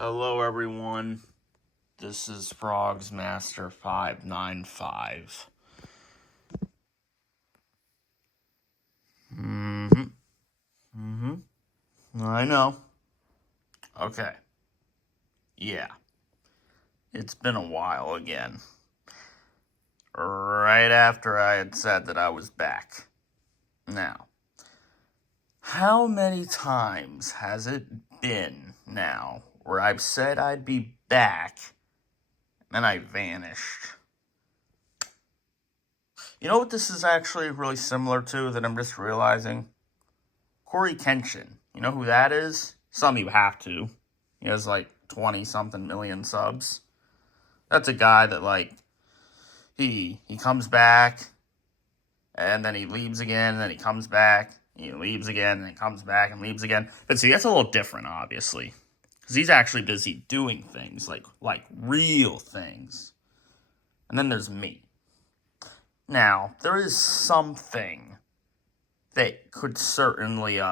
Hello, everyone. This is Frogs Master 595. I know. Okay. Yeah. It's been a while again. Right after I had said that I was back. Now, how many times has it been now where I've said I'd be back and I vanished? You know what this is actually really similar to that I'm just realizing? Corey Kenshin. You know who that is? Some of you have to. He has like 20 something million subs. That's a guy that he comes back and then he leaves again and then he comes back. He leaves again and he comes back and leaves again. But see, that's a little different, obviously. Because he's actually busy doing things, like real things. And then there's me. Now, there is something that could certainly,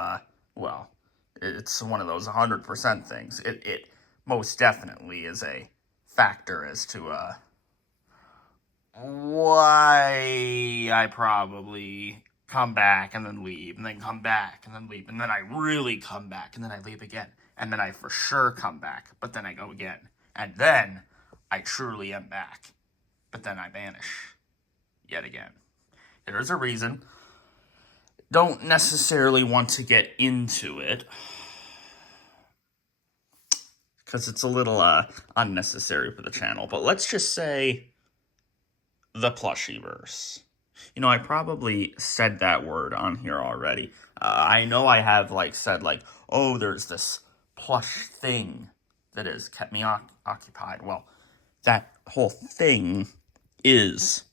it's one of those 100% things. It most definitely is a factor as to, why I probably come back and then leave, and then come back and then leave, and then I really come back, and then I leave again, and then I for sure come back, but then I go again, and then I truly am back, but then I vanish yet again. There's a reason. Don't necessarily want to get into it because it's a little unnecessary for the channel, but let's just say the Plushiverse. You know, I probably said that word on here already. I know I have said oh, there's this plush thing that has kept me occupied. Well, that whole thing is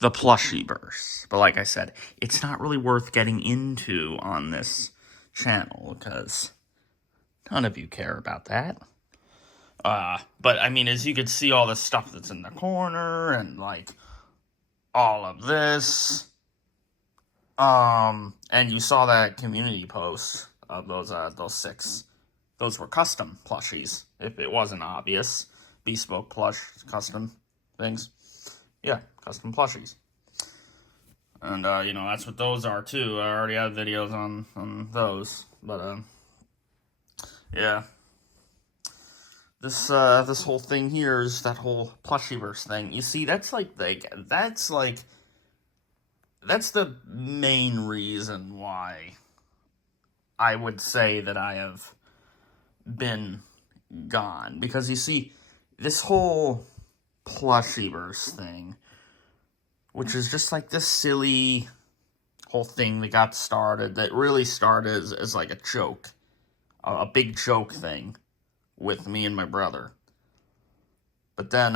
the Plushiverse. But like I said, it's not really worth getting into on this channel because none of you care about that. But I mean, as you can see, all the stuff that's in the corner and all of this. And you saw that community post of those 6. Those were custom plushies. If it wasn't obvious, bespoke plush custom things. Yeah, custom plushies. And that's what those are too. I already have videos on those, but yeah. This whole thing here is that whole Plushiverse thing. You see, that's the main reason why I would say that I have been gone. Because you see, this whole Plushiverse thing, which is just this silly whole thing that got started, that really started as like a joke, a big joke thing with me and my brother. But then,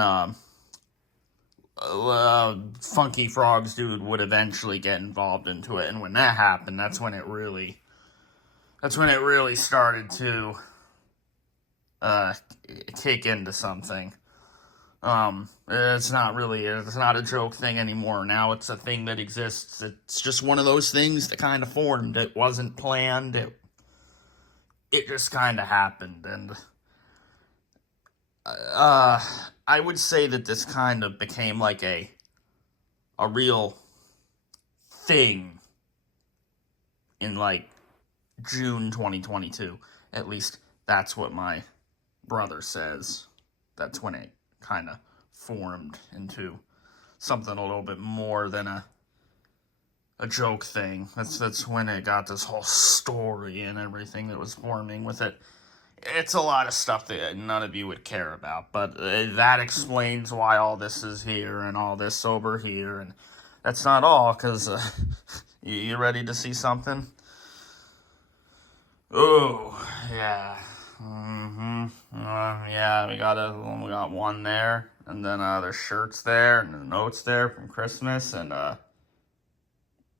Funky Frogs dude would eventually get involved into it, and when that happened, that's when it really started to kick into something. It's not a joke thing anymore. Now it's a thing that exists. It's just one of those things that kind of formed. It wasn't planned. It just kind of happened, and I would say that this kind of became like a real thing in June 2022. At least that's what my brother says. That's when it kind of formed into something a little bit more than a joke thing. That's when it got this whole story and everything that was forming with it. It's a lot of stuff that none of you would care about, but that explains why all this is here and all this over here, and that's not all, because you ready to see something? Oh, yeah. Yeah, we got one there, and then there's shirts there, and the notes there from Christmas, and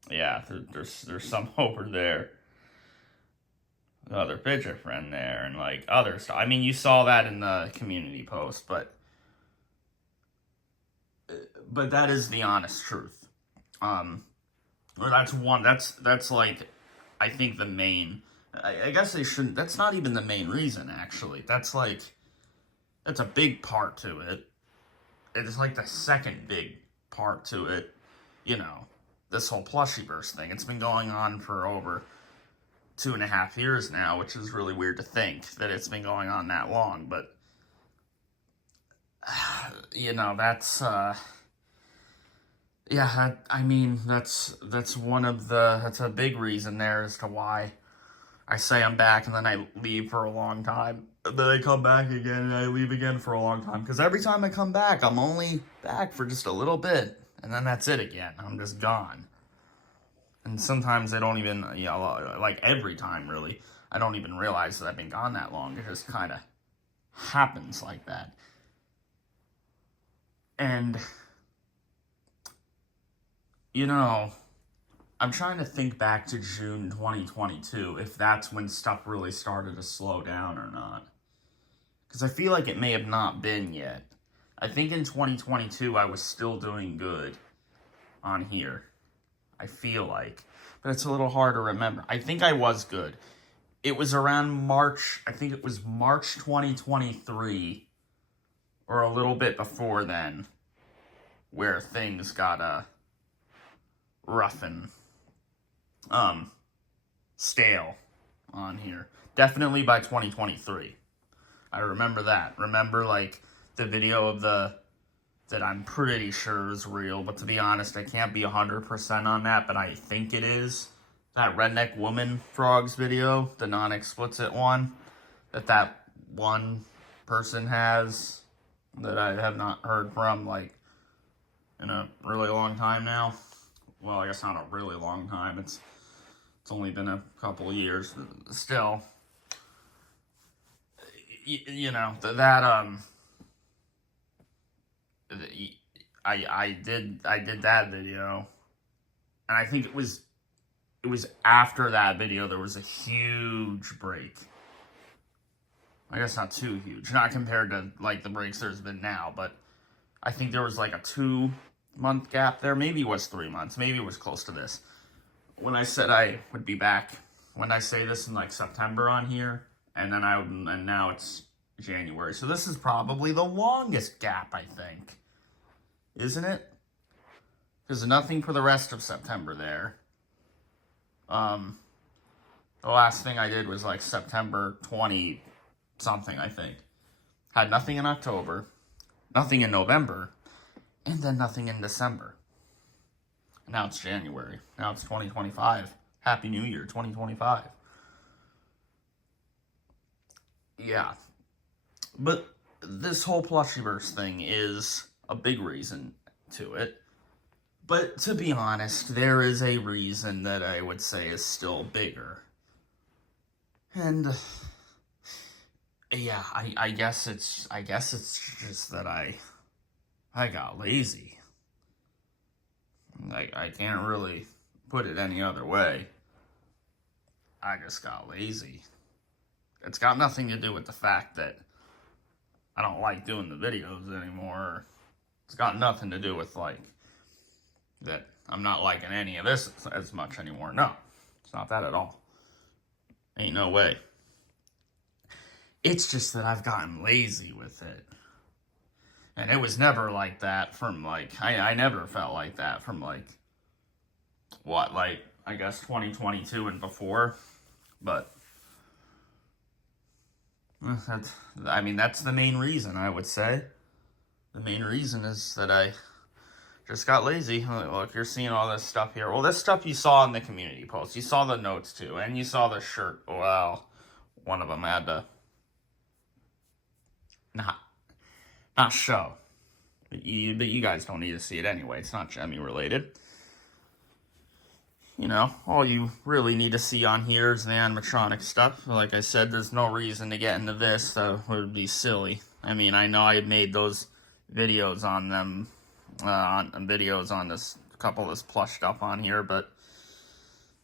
yeah, there's some over there. The other picture friend there, and other stuff. I mean, you saw that in the community post, but that is the honest truth. That's I think the main I guess they shouldn't. That's not even the main reason, actually. That's a big part to it. It's like the second big part to it. You know, this whole Plushyverse thing. It's been going on for over 2.5 years now, which is really weird to think that it's been going on that long. But, you know, that's, yeah, I mean, that's a big reason there as to why I say I'm back and then I leave for a long time. And then I come back again and I leave again for a long time. Because every time I come back, I'm only back for just a little bit. And then that's it again. I'm just gone. And sometimes I don't even, you know, like every time really, I don't even realize that I've been gone that long. It just kind of happens like that. And, you know, I'm trying to think back to June 2022, if that's when stuff really started to slow down or not. Because I feel like it may have not been yet. I think in 2022 I was still doing good on here. I feel like. But it's a little hard to remember. I think I was good. It was around March, I think it was March 2023, or a little bit before then, where things got rough and stale on here. Definitely by 2023. I remember that. Remember, like, the video of that I'm pretty sure is real, but to be honest, I can't be 100% on that, but I think it is. That Redneck Woman Frogs video, the non-explicit one, that one person has, that I have not heard from, like, in a really long time now. Well, I guess not a really long time. It's only been a couple of years. Still, you know, I did that video, and I think it was after that video there was a huge break. I guess not too huge, not compared to like the breaks there's been now, but I think there was like a 2-month gap there. Maybe it was 3 months. Maybe it was close to this. When I said I would be back, when I say this in like September on here, and now it's January. So this is probably the longest gap, I think. Isn't it? There's nothing for the rest of September there. The last thing I did was like September 20 something, I think. Had nothing in October, nothing in November, and then nothing in December. Now it's January. Now it's 2025. Happy New Year, 2025. Yeah. But this whole Plushyverse thing is a big reason to it. But to be honest, there is a reason that I would say is still bigger. And yeah, I guess it's just that I got lazy. I can't really put it any other way. I just got lazy. It's got nothing to do with the fact that I don't like doing the videos anymore. It's got nothing to do with, like, that I'm not liking any of this as much anymore. No, it's not that at all. Ain't no way. It's just that I've gotten lazy with it. And it was never like that from, like, I never felt like that from, like, what, like, I guess 2022 and before. But that's the main reason, I would say. The main reason is that I just got lazy. Look, you're seeing all this stuff here. Well, this stuff you saw in the community post. You saw the notes, too. And you saw the shirt. Well, one of them had to not show. But you guys don't need to see it anyway. It's not Jemmy related. You know, all you really need to see on here is the animatronic stuff. Like I said, there's no reason to get into this. That would be silly. I mean, I know I made those videos on them, videos on this, a couple of this plush stuff on here, but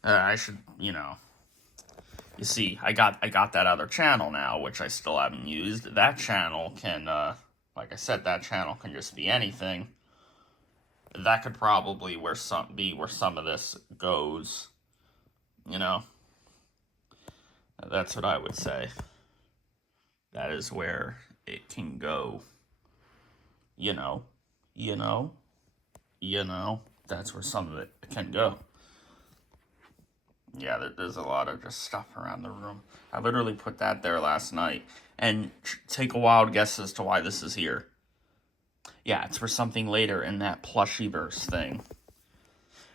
I should, you know. You see, I got that other channel now, which I still haven't used. That channel can, like I said, that channel can just be anything. That could probably be where some of this goes, you know. That's what I would say. That is where it can go. You know, you know, you know. That's where some of it can go. Yeah, there's a lot of just stuff around the room. I literally put that there last night. And take a wild guess as to why this is here. Yeah, it's for something later in that plushyverse thing.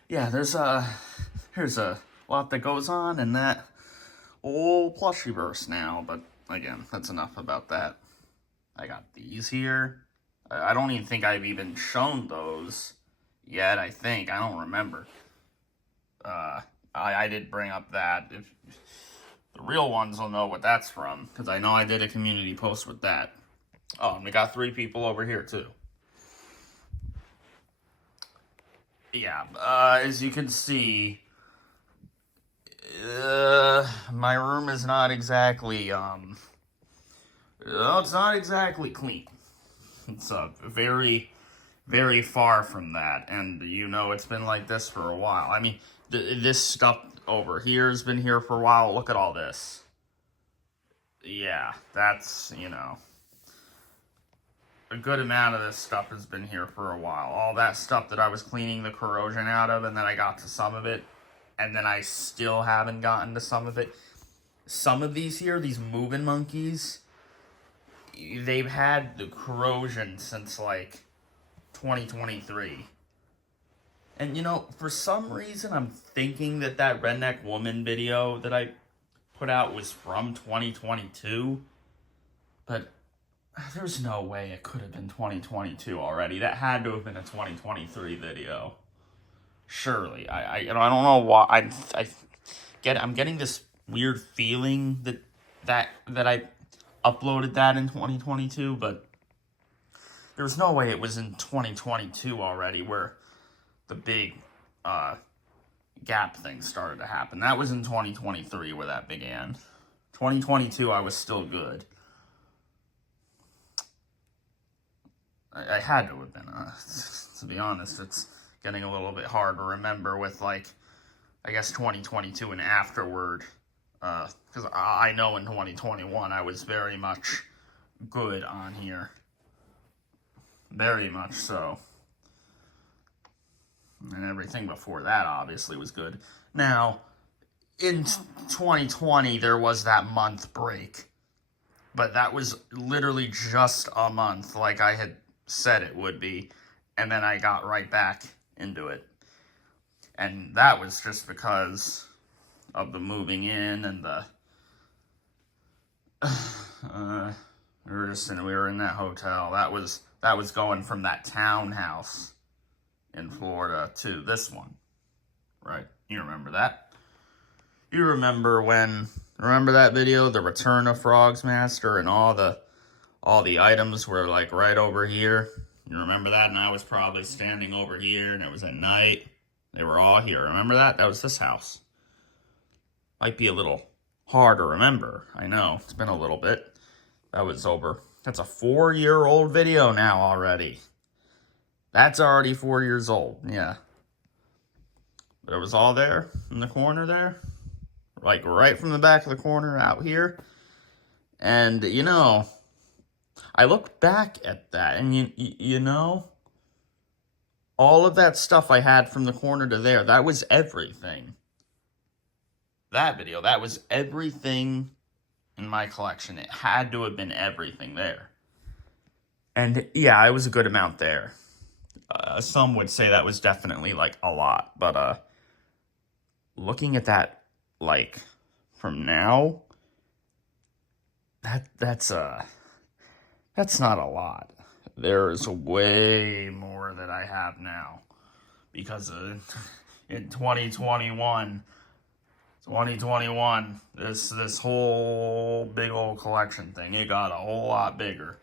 Yeah, there's a lot that goes on in that old plushyverse now. But again, that's enough about that. I got these here. I don't even think I've even shown those yet, I think. I don't remember. I did bring up that. If the real ones will know what that's from, because I know I did a community post with that. Oh, and we got 3 people over here, too. Yeah, as you can see, my room is not exactly, it's not exactly clean. It's very, very far from that, and you know it's been like this for a while. I mean, this stuff over here has been here for a while. Look at all this. Yeah, that's, you know, a good amount of this stuff has been here for a while. All that stuff that I was cleaning the corrosion out of, and then I got to some of it, and then I still haven't gotten to some of it. Some of these here, these moving monkeys, they've had the corrosion since like 2023. And you know, for some reason, I'm thinking that Redneck Woman video that I put out was from 2022. But there's no way it could have been 2022 already. That had to have been a 2023 video. Surely. I don't know why. I'm getting this weird feeling that I uploaded that in 2022, but there's no way it was in 2022 already where the big gap thing started to happen. That was in 2023 where that began. 2022, I was still good. I had to have been. To be honest, it's getting a little bit hard to remember with, like, I guess 2022 and afterward. Because I know in 2021 I was very much good on here. Very much so. And everything before that obviously was good. Now, in 2020, there was that month break. But that was literally just a month, like I had said it would be. And then I got right back into it. And that was just because of the moving in and the... we were in that hotel. That was going from that townhouse in Florida to this one, right? You remember that? You remember that video, the Return of Frogsmaster, and all the items were like right over here. You remember that? And I was probably standing over here, and it was at night. They were all here. Remember that? That was this house. Might be a little hard to remember. I know, it's been a little bit. That was over. That's a 4-year-old video now already. That's already 4 years old, yeah. But it was all there in the corner there. Like right from the back of the corner out here. And, you know, I look back at that and, you know, all of that stuff I had from the corner to there, that was everything. That video, that was everything in my collection. It had to have been everything there. And, yeah, it was a good amount there. Some would say that was definitely, like, a lot. But, looking at that, like, from now, that's not a lot. There's way more that I have now. Because in 2021, this whole big old collection thing, it got a whole lot bigger.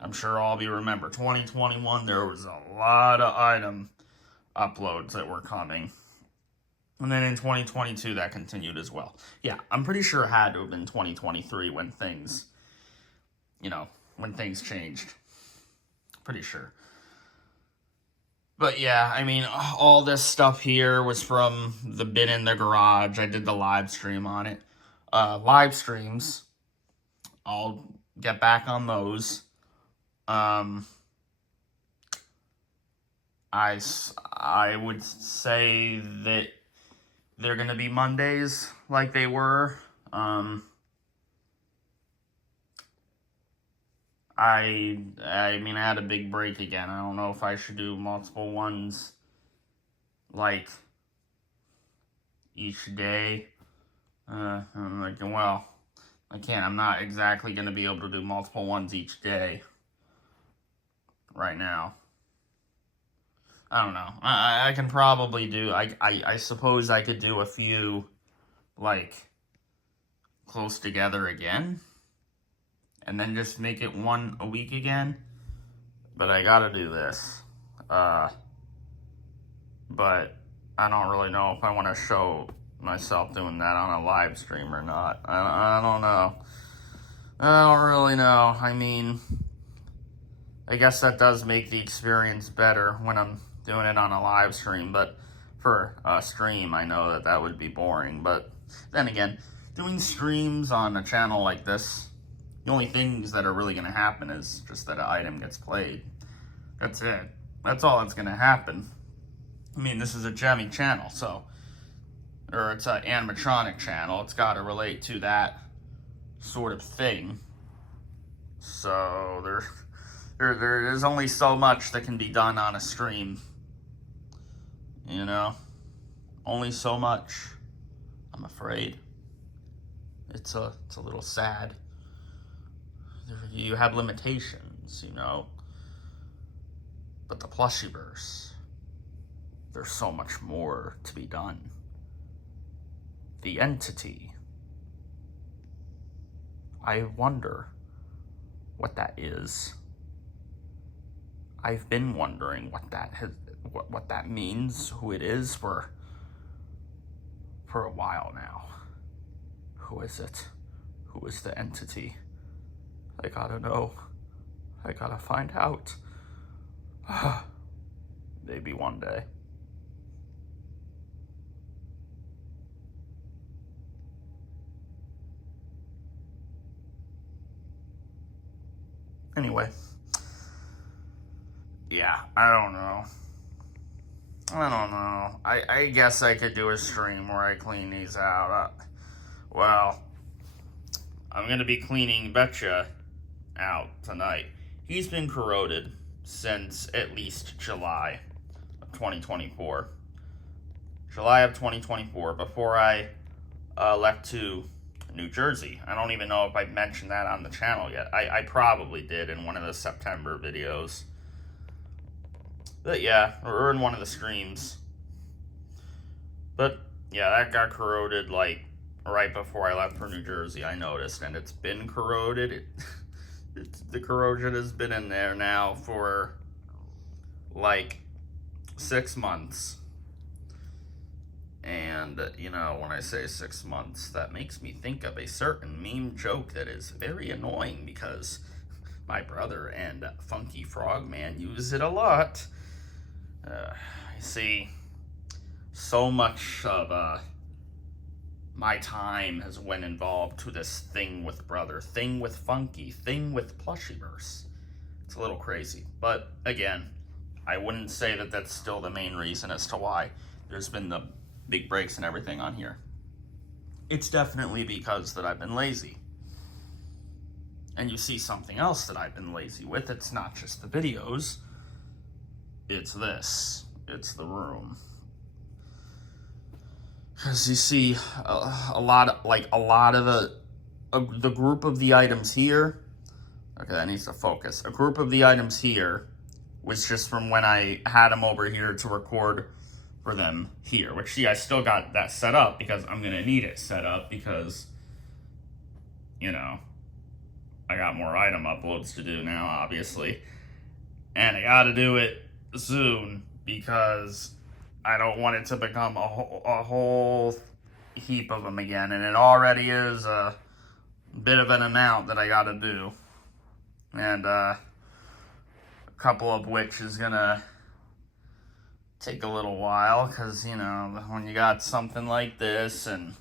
I'm sure all of you remember, 2021, there was a lot of item uploads that were coming. And then in 2022, that continued as well. Yeah, I'm pretty sure it had to have been 2023 when things, you know, when things changed. Pretty sure. But yeah, I mean, all this stuff here was from the bin in the garage. I did the live stream on it. live streams. I'll get back on those. I would say that they're going to be Mondays like they were. I mean, I had a big break again. I don't know if I should do multiple ones, like, each day. I'm like, well, I can't. I'm not exactly going to be able to do multiple ones each day right now. I don't know. I can probably do, I suppose I could do a few, like, close together again, and then just make it one a week again. But I gotta do this. But I don't really know if I want to show myself doing that on a live stream or not. I don't know. I don't really know. I mean, I guess that does make the experience better when I'm doing it on a live stream, but for a stream, I know that would be boring. But then again, doing streams on a channel like this, the only things that are really going to happen is just that an item gets played. That's it. That's all that's going to happen. I mean, this is a Gemmy channel, or it's an animatronic channel. It's got to relate to that sort of thing. So there is only so much that can be done on a stream. You know? Only so much. I'm afraid. It's a little sad. You have limitations, you know? But the Plushiverse, there's so much more to be done. The Entity. I wonder what that is. I've been wondering what that means, who it is for a while now. Who is it? Who is the Entity? I gotta know. I gotta find out. Maybe one day. Anyway. Yeah, I don't know. I guess I could do a stream where I clean these out. Well, I'm going to be cleaning Betcha out tonight. He's been corroded since at least July of 2024. July of 2024, before I left to New Jersey. I don't even know if I mentioned that on the channel yet. I probably did in one of the September videos. But yeah, or in one of the streams. But yeah, that got corroded like right before I left for New Jersey, I noticed. And it's been corroded. The corrosion has been in there now for like 6 months. And, you know, when I say 6 months, that makes me think of a certain meme joke that is very annoying because my brother and Funky Frogman use it a lot. You see, so much of my time has went involved to this thing with brother, thing with Funky, thing with Plushiverse. It's a little crazy. But, again, I wouldn't say that that's still the main reason as to why there's been the big breaks and everything on here. It's definitely because that I've been lazy. And you see something else that I've been lazy with. It's not just the videos. It's this. It's the room. Because you see a lot of the group of the items here. Okay, that needs to focus. A group of the items here was just from when I had them over here to record for them here, which, see, I still got that set up because I'm going to need it set up because, you know, I got more item uploads to do now, obviously. And I got to do it soon because I don't want it to become a whole heap of them again. And it already is a bit of an amount that I got to do. And a couple of which is going to take a little while because, you know, when you got something like this and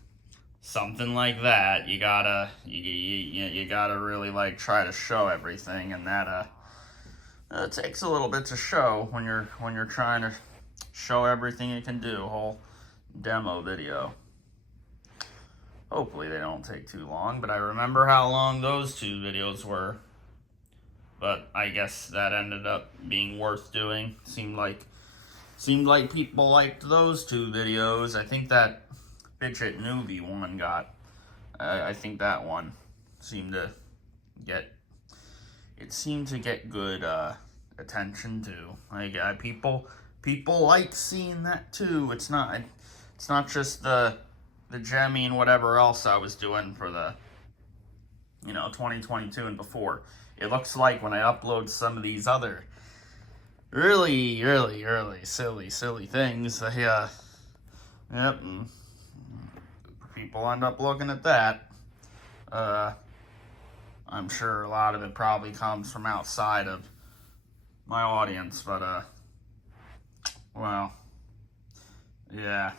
something like that, you gotta really like try to show everything, and that it takes a little bit to show when you're trying to show everything you can do. A whole demo video. Hopefully they don't take too long, but I remember how long those two videos were. But I guess that ended up being worth doing. Seemed like people liked those two videos. I think that Fidget Newbie one got. I think that one seemed to get. It seemed to get good attention too. Like people like seeing that too. It's not just the Jemmy and whatever else I was doing for the 2022 and before. It looks like when I upload some of these other really silly things, yep, people end up looking at that. I'm sure a lot of it probably comes from outside of my audience, but well, yeah,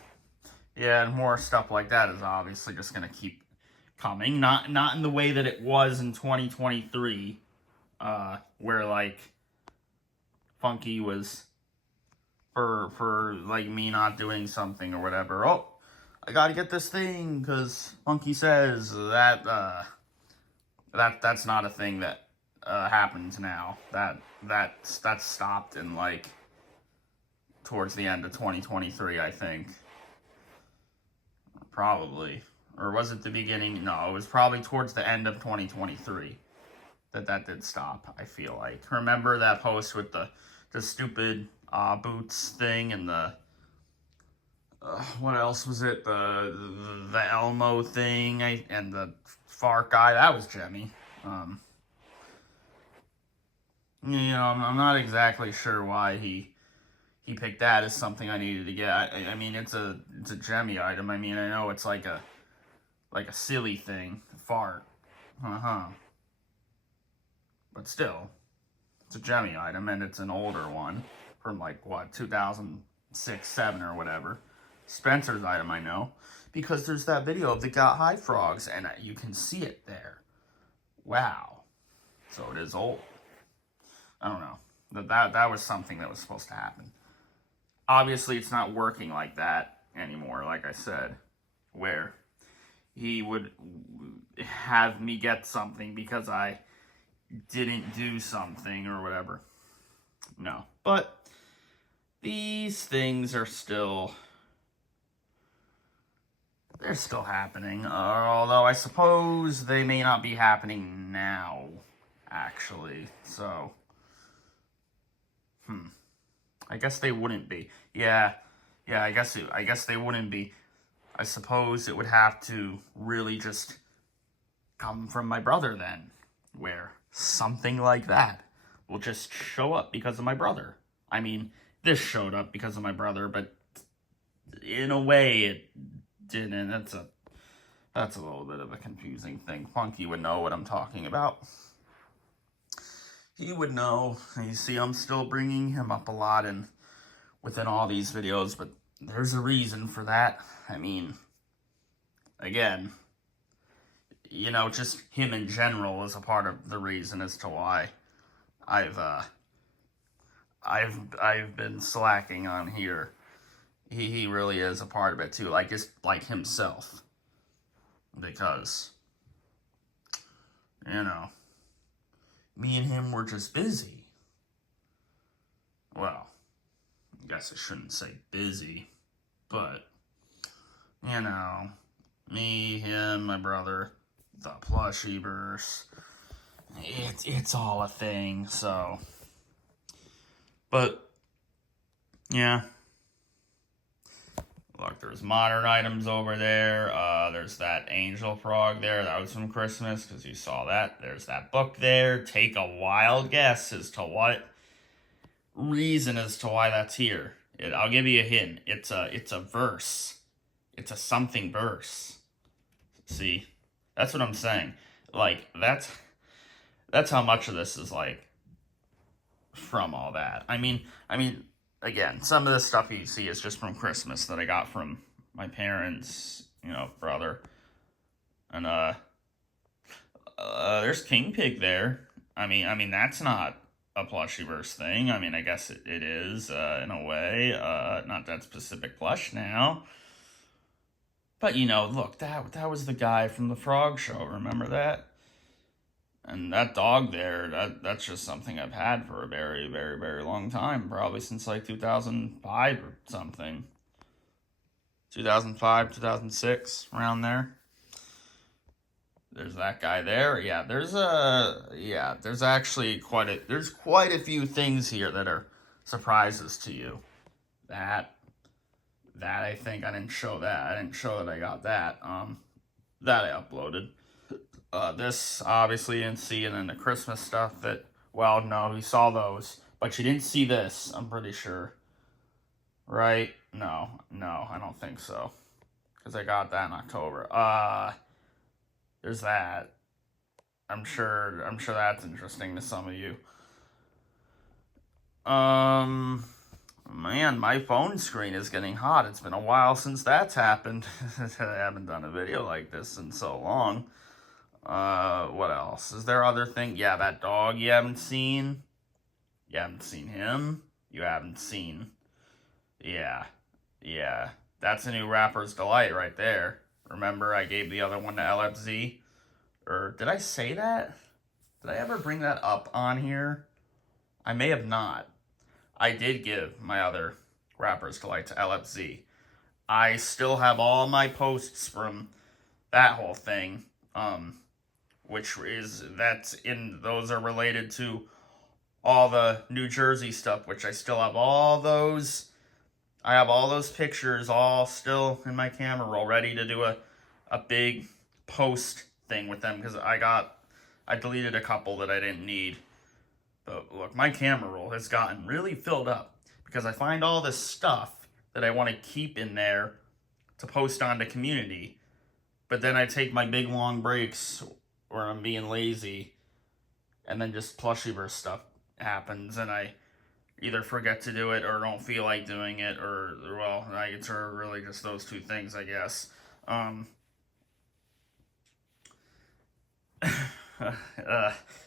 and more stuff like that is obviously just gonna keep coming. Not in the way that it was in 2023, where like Funky was for like me not doing something or whatever. Oh, I gotta get this thing because Funky says that. That's not a thing that happens now. That's stopped in like towards the end of 2023, I think. Probably. Or was it the beginning? No, it was probably towards the end of 2023 that did stop, I feel like. Remember that post with the stupid boots thing and the what else was it? The Elmo thing and the Fart guy. That was Jemmy. I'm not exactly sure why he picked that as something I needed to get. I mean, it's a Jemmy item. I mean, I know it's like a silly thing, fart, but still, it's a Jemmy item, and it's an older one from like what 2006, 7, or whatever. Spencer's item, I know, because there's that video of the Got High Frogs, and you can see it there. Wow, so it is old. I don't know. That was something that was supposed to happen. Obviously, it's not working like that anymore, like I said, where he would have me get something because I didn't do something or whatever. No. But these things are still... they're still happening. Although I suppose they may not be happening now, actually. So... I guess they wouldn't be. Yeah, I guess they wouldn't be. I suppose it would have to really just come from my brother then, where something like that will just show up because of my brother. I mean, this showed up because of my brother, but in a way it didn't. That's a little bit of a confusing thing. Funky would know what I'm talking about. He would know. You see, I'm still bringing him up a lot within all these videos, but there's a reason for that. I mean, again, just him in general is a part of the reason as to why I've been slacking on here. He really is a part of it too, just like himself, because me and him were just busy. Well, I guess I shouldn't say busy, but, me, him, my brother, the plushieverse, it's all a thing, so, but, yeah. Look, there's modern items over there. There's that angel frog there. That was from Christmas, because you saw that. There's that book there. Take a wild guess as to what reason as to why that's here. I'll give you a hint. It's a verse. It's a something verse. See? That's what I'm saying. Like, that's how much of this is, like, from all that. I mean, again, some of the stuff you see is just from Christmas that I got from my parents, brother. And there's King Pig there. I mean that's not a plushiverse thing. I mean, I guess it is in a way. Not that specific plush now. But look, that was the guy from the Frog Show. Remember that? And that dog there, that's just something I've had for a very, very, very long time. Probably since like 2005 or something. 2005, 2006, around there. There's that guy there. Yeah, there's actually quite a few things here that are surprises to you. That I think I didn't show that. I didn't show that I got that. That I uploaded. This obviously you didn't see, and then the Christmas stuff that, well, no, you saw those, but you didn't see this, I'm pretty sure. Right? No, I don't think so. Because I got that in October. There's that. I'm sure that's interesting to some of you. Man, my phone screen is getting hot. It's been a while since that's happened. I haven't done a video like this in so long. What else? Is there other thing? Yeah, that dog you haven't seen. You haven't seen him. You haven't seen. Yeah. That's a new Rapper's Delight right there. Remember, I gave the other one to LFZ? Or did I say that? Did I ever bring that up on here? I may have not. I did give my other Rapper's Delight to LFZ. I still have all my posts from that whole thing. Those are related to all the New Jersey stuff, which I still have all those. I have all those pictures all still in my camera roll, ready to do a big post thing with them, because I deleted a couple that I didn't need. But look, my camera roll has gotten really filled up because I find all this stuff that I want to keep in there to post on the community. But then I take my big long breaks where I'm being lazy, and then just plushiverse stuff happens, and I either forget to do it or don't feel like doing it, or, well, it's really just those two things, I guess.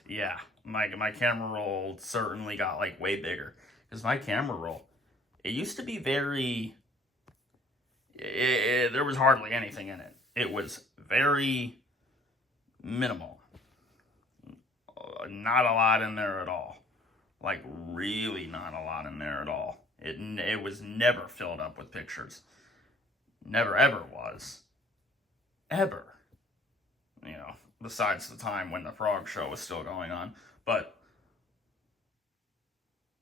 Yeah, my camera roll certainly got like way bigger, because my camera roll, it used to be there was hardly anything in it. It was very minimal. Not a lot in there at all. Like, really not a lot in there at all. It was never filled up with pictures. Never ever was. Ever. Besides the time when the Frog Show was still going on. But,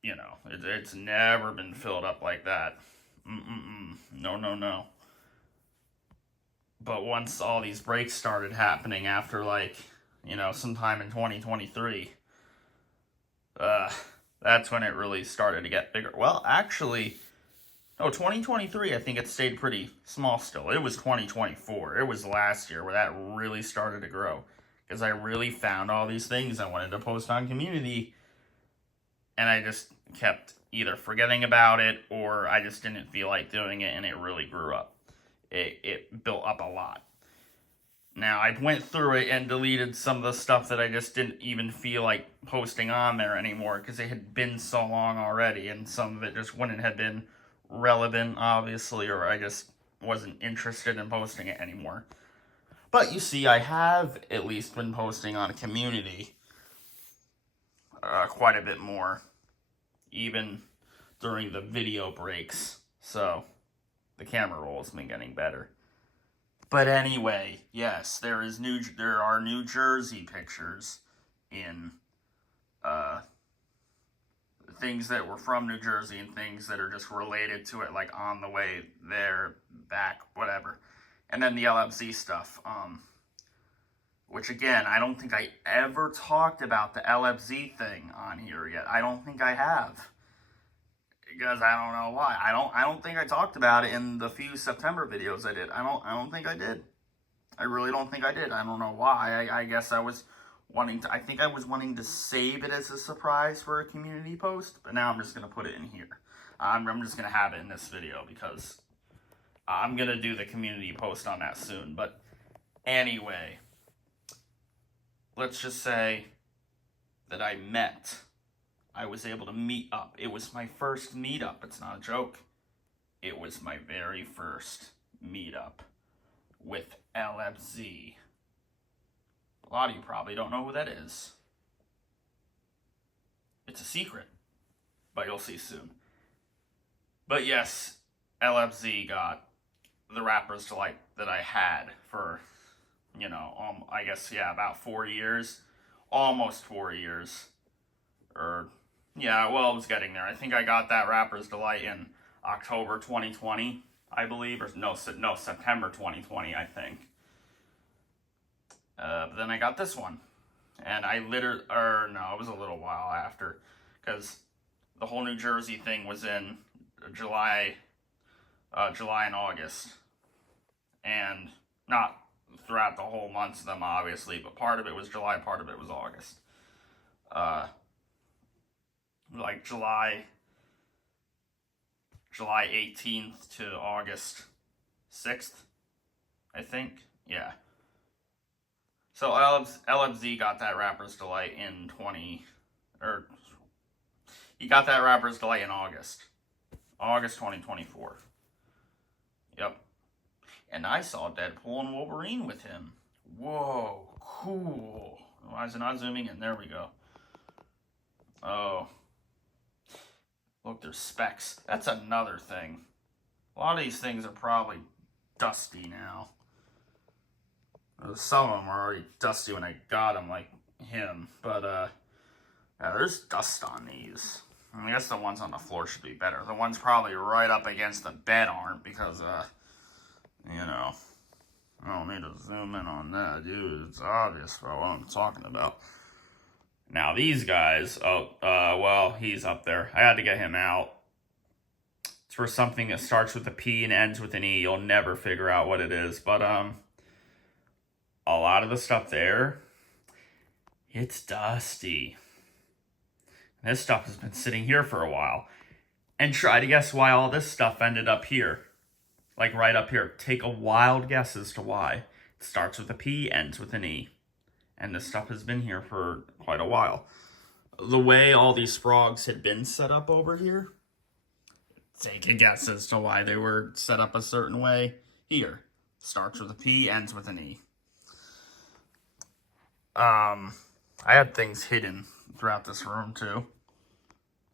it's never been filled up like that. No. But once all these breaks started happening after, sometime in 2023, that's when it really started to get bigger. Well, actually, no, 2023, I think it stayed pretty small still. It was 2024. It was last year where that really started to grow, because I really found all these things I wanted to post on community, and I just kept either forgetting about it, or I just didn't feel like doing it, and it really grew up. It built up a lot. Now, I went through it and deleted some of the stuff that I just didn't even feel like posting on there anymore, because it had been so long already, and some of it just wouldn't have been relevant, obviously, or I just wasn't interested in posting it anymore. But you see, I have at least been posting on a community quite a bit more, even during the video breaks. So the camera roll has been getting better. But anyway, yes, there are New Jersey pictures in things that were from New Jersey, and things that are just related to it, like on the way there, back, whatever. And then the LFZ stuff, which again, I don't think I ever talked about the LFZ thing on here yet. I don't think I have, because I don't know why. I don't think I talked about it in the few September videos I did. I don't think I did. I really don't think I did. I don't know why. I guess I was wanting to save it as a surprise for a community post, but now I'm just going to put it in here. I'm just going to have it in this video, because I'm going to do the community post on that soon. But Anyway, let's just say that I was able to meet up. It was my first meetup. It's not a joke. It was my very first meetup with LFZ. A lot of you probably don't know who that is. It's a secret, but you'll see soon. But yes, LFZ got the Rapper's Delight that I had for, I guess, about 4 years. Almost 4 years. It was getting there. I think I got that Rapper's Delight in October 2020, I believe. Or no, September 2020, I think. But then I got this one. And it was a little while after. Because the whole New Jersey thing was in July and August. And not throughout the whole months of them, obviously, but part of it was July, part of it was August. Like July 18th to August 6th, I think. Yeah. So LFZ got that Rapper's Delight he got that Rapper's Delight in August 2024. Yep. And I saw Deadpool and Wolverine with him. Whoa, cool. Why is it not zooming in? There we go. Oh. Look, there's specs. That's another thing. A lot of these things are probably dusty now. Some of them are already dusty when I got them, like him. But, there's dust on these. I guess the ones on the floor should be better. The ones probably right up against the bed aren't because, I don't need to zoom in on that, dude. It's obvious about what I'm talking about. Now, these guys, he's up there. I had to get him out. It's for something that starts with a P and ends with an E. You'll never figure out what it is. But, a lot of the stuff there, it's dusty. This stuff has been sitting here for a while. And try to guess why all this stuff ended up here. Like right up here. Take a wild guess as to why. It starts with a P, ends with an E. And this stuff has been here for quite a while. The way all these frogs had been set up over here, take a guess as to why they were set up a certain way. Here. Starts with a P, ends with an E. I had things hidden throughout this room too.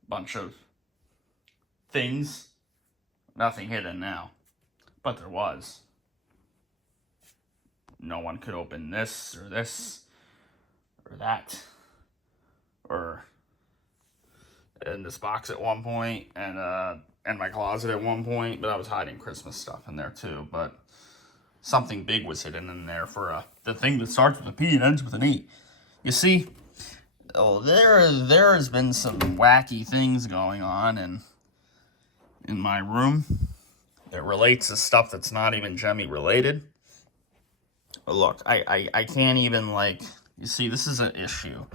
Bunch of things. Nothing hidden now. But there was. No one could open this or that. Or in this box at one point and my closet at one point, but I was hiding Christmas stuff in there too. But something big was hidden in there for the thing that starts with a P and ends with an E. You see, there has been some wacky things going on in my room that relates to stuff that's not even Jemmy related. But look, I can't even, you see, this is an issue.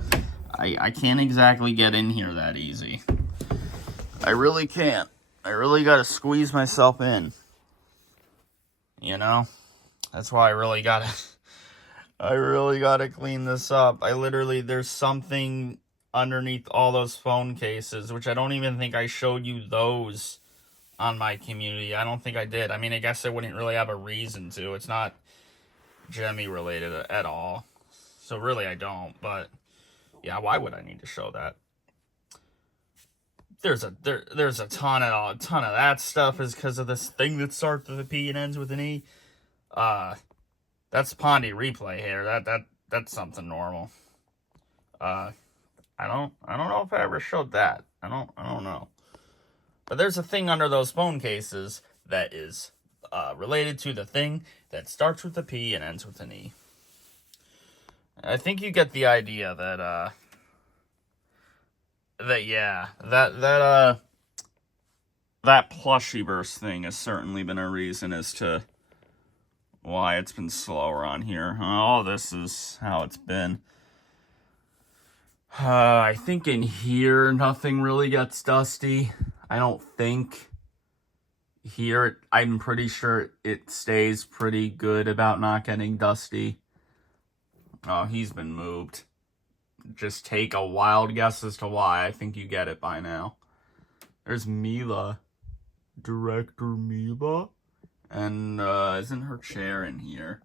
I can't exactly get in here that easy. I really can't. I really gotta squeeze myself in. That's why I really gotta clean this up. There's something underneath all those phone cases, which I don't even think I showed you those on my community. I don't think I did. I mean, I guess I wouldn't really have a reason to. It's not Jemmy related at all. So really I don't, but yeah, why would I need to show that? There's a ton of that stuff is because of this thing that starts with a P and ends with an E. That's Pondy replay here. That's something normal. I don't know if I ever showed that. I don't know. But there's a thing under those phone cases that is related to the thing that starts with a P and ends with an E. I think you get the idea that Plushyverse thing has certainly been a reason as to why it's been slower on here. All this is how it's been. I think in here nothing really gets dusty. I don't think. Here, I'm pretty sure it stays pretty good about not getting dusty. Oh, he's been moved. Just take a wild guess as to why. I think you get it by now. There's Mila. Director Mila. And isn't her chair in here?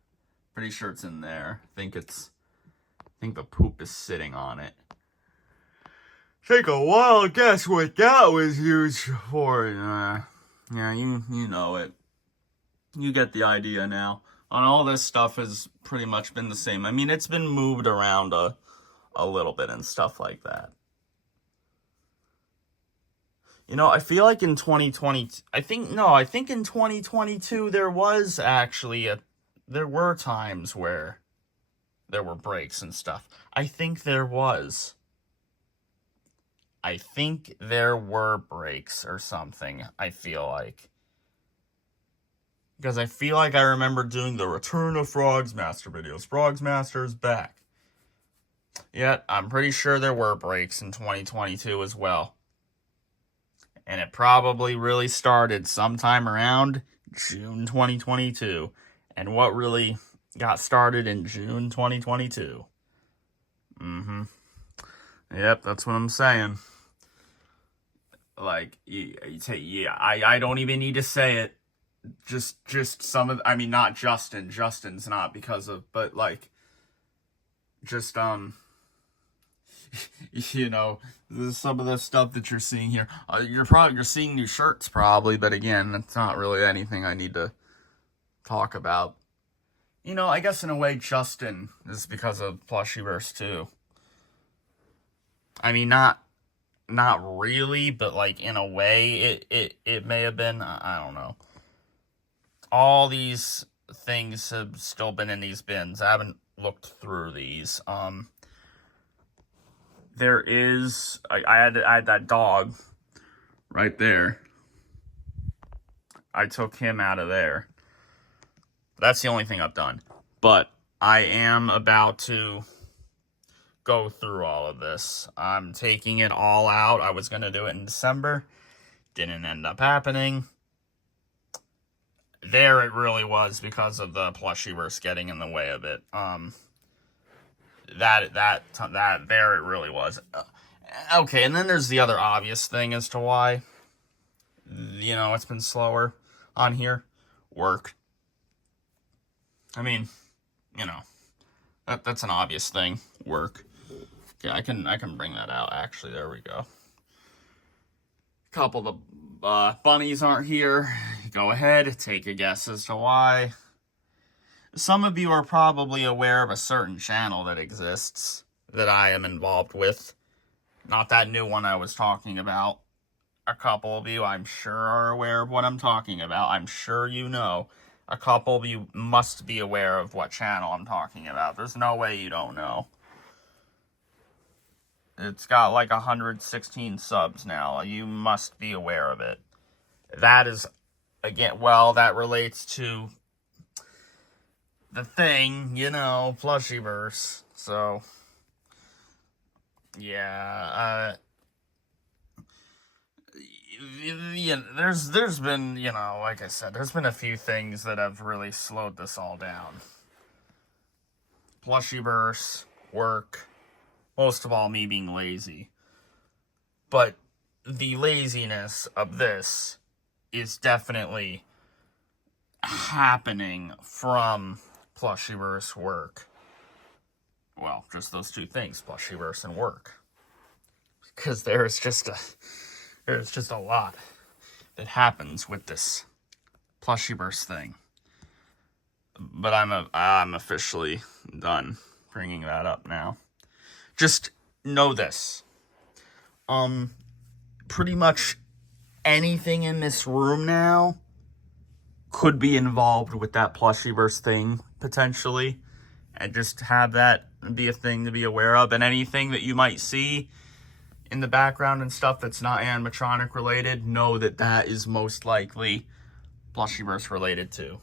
Pretty sure it's in there. I think the poop is sitting on it. Take a wild guess what that was used for. Yeah, you know it. You get the idea now. And all this stuff has pretty much been the same. I mean, it's been moved around a little bit and stuff like that. You know, I feel like in 2020, I think in 2022 there were times where there were breaks and stuff. I think there were breaks or something, I feel like. Because I feel like I remember doing the Return of Frogsmaster videos. Frogsmaster's back. Yet, I'm pretty sure there were breaks in 2022 as well. And it probably really started sometime around June 2022. And what really got started in June 2022? Yep, that's what I'm saying. Like, I don't even need to say it. Just some of, I mean, not Justin's not because of, but like, just, you know, some of the stuff that you're seeing here. You're seeing new shirts probably, but again, that's not really anything I need to talk about. You know, I guess in a way, Justin is because of Plushyverse too. I mean, not really, but like in a way, it may have been. I don't know. All these things have still been in these bins. I haven't looked through these. There is, I had that dog right there. I took him out of there. That's the only thing I've done. But I am about to go through all of this. I'm taking it all out. I was going to do it in December. Didn't end up happening. There it really was because of the Plushyverse getting in the way of it. There it really was. Okay, and then there's the other obvious thing as to why, you know, it's been slower on here. Work. I mean, you know, that's an obvious thing. Work. Yeah, I can bring that out, actually. There we go. A couple of the bunnies aren't here. Go ahead, take a guess as to why. Some of you are probably aware of a certain channel that exists that I am involved with. Not that new one I was talking about. A couple of you, I'm sure, are aware of what I'm talking about. I'm sure you know. A couple of you must be aware of what channel I'm talking about. There's no way you don't know. It's got like 116 subs now. You must be aware of it. That is, again, well, that relates to the thing, you know, Plushyverse. So, yeah, there's been, you know, like I said, there's been a few things that have really slowed this all down. Plushyverse, work, most of all me being lazy. But the laziness of this is definitely happening from Plushyverse, work. Well, just those two things, Plushyverse and work. Because there's just a lot that happens with this Plushyverse thing. But I'm officially done bringing that up now. Just know this. Pretty much anything in this room now could be involved with that Plushyverse thing, potentially. And just have that be a thing to be aware of. And anything that you might see in the background and stuff that's not animatronic related, know that that is most likely Plushyverse related too.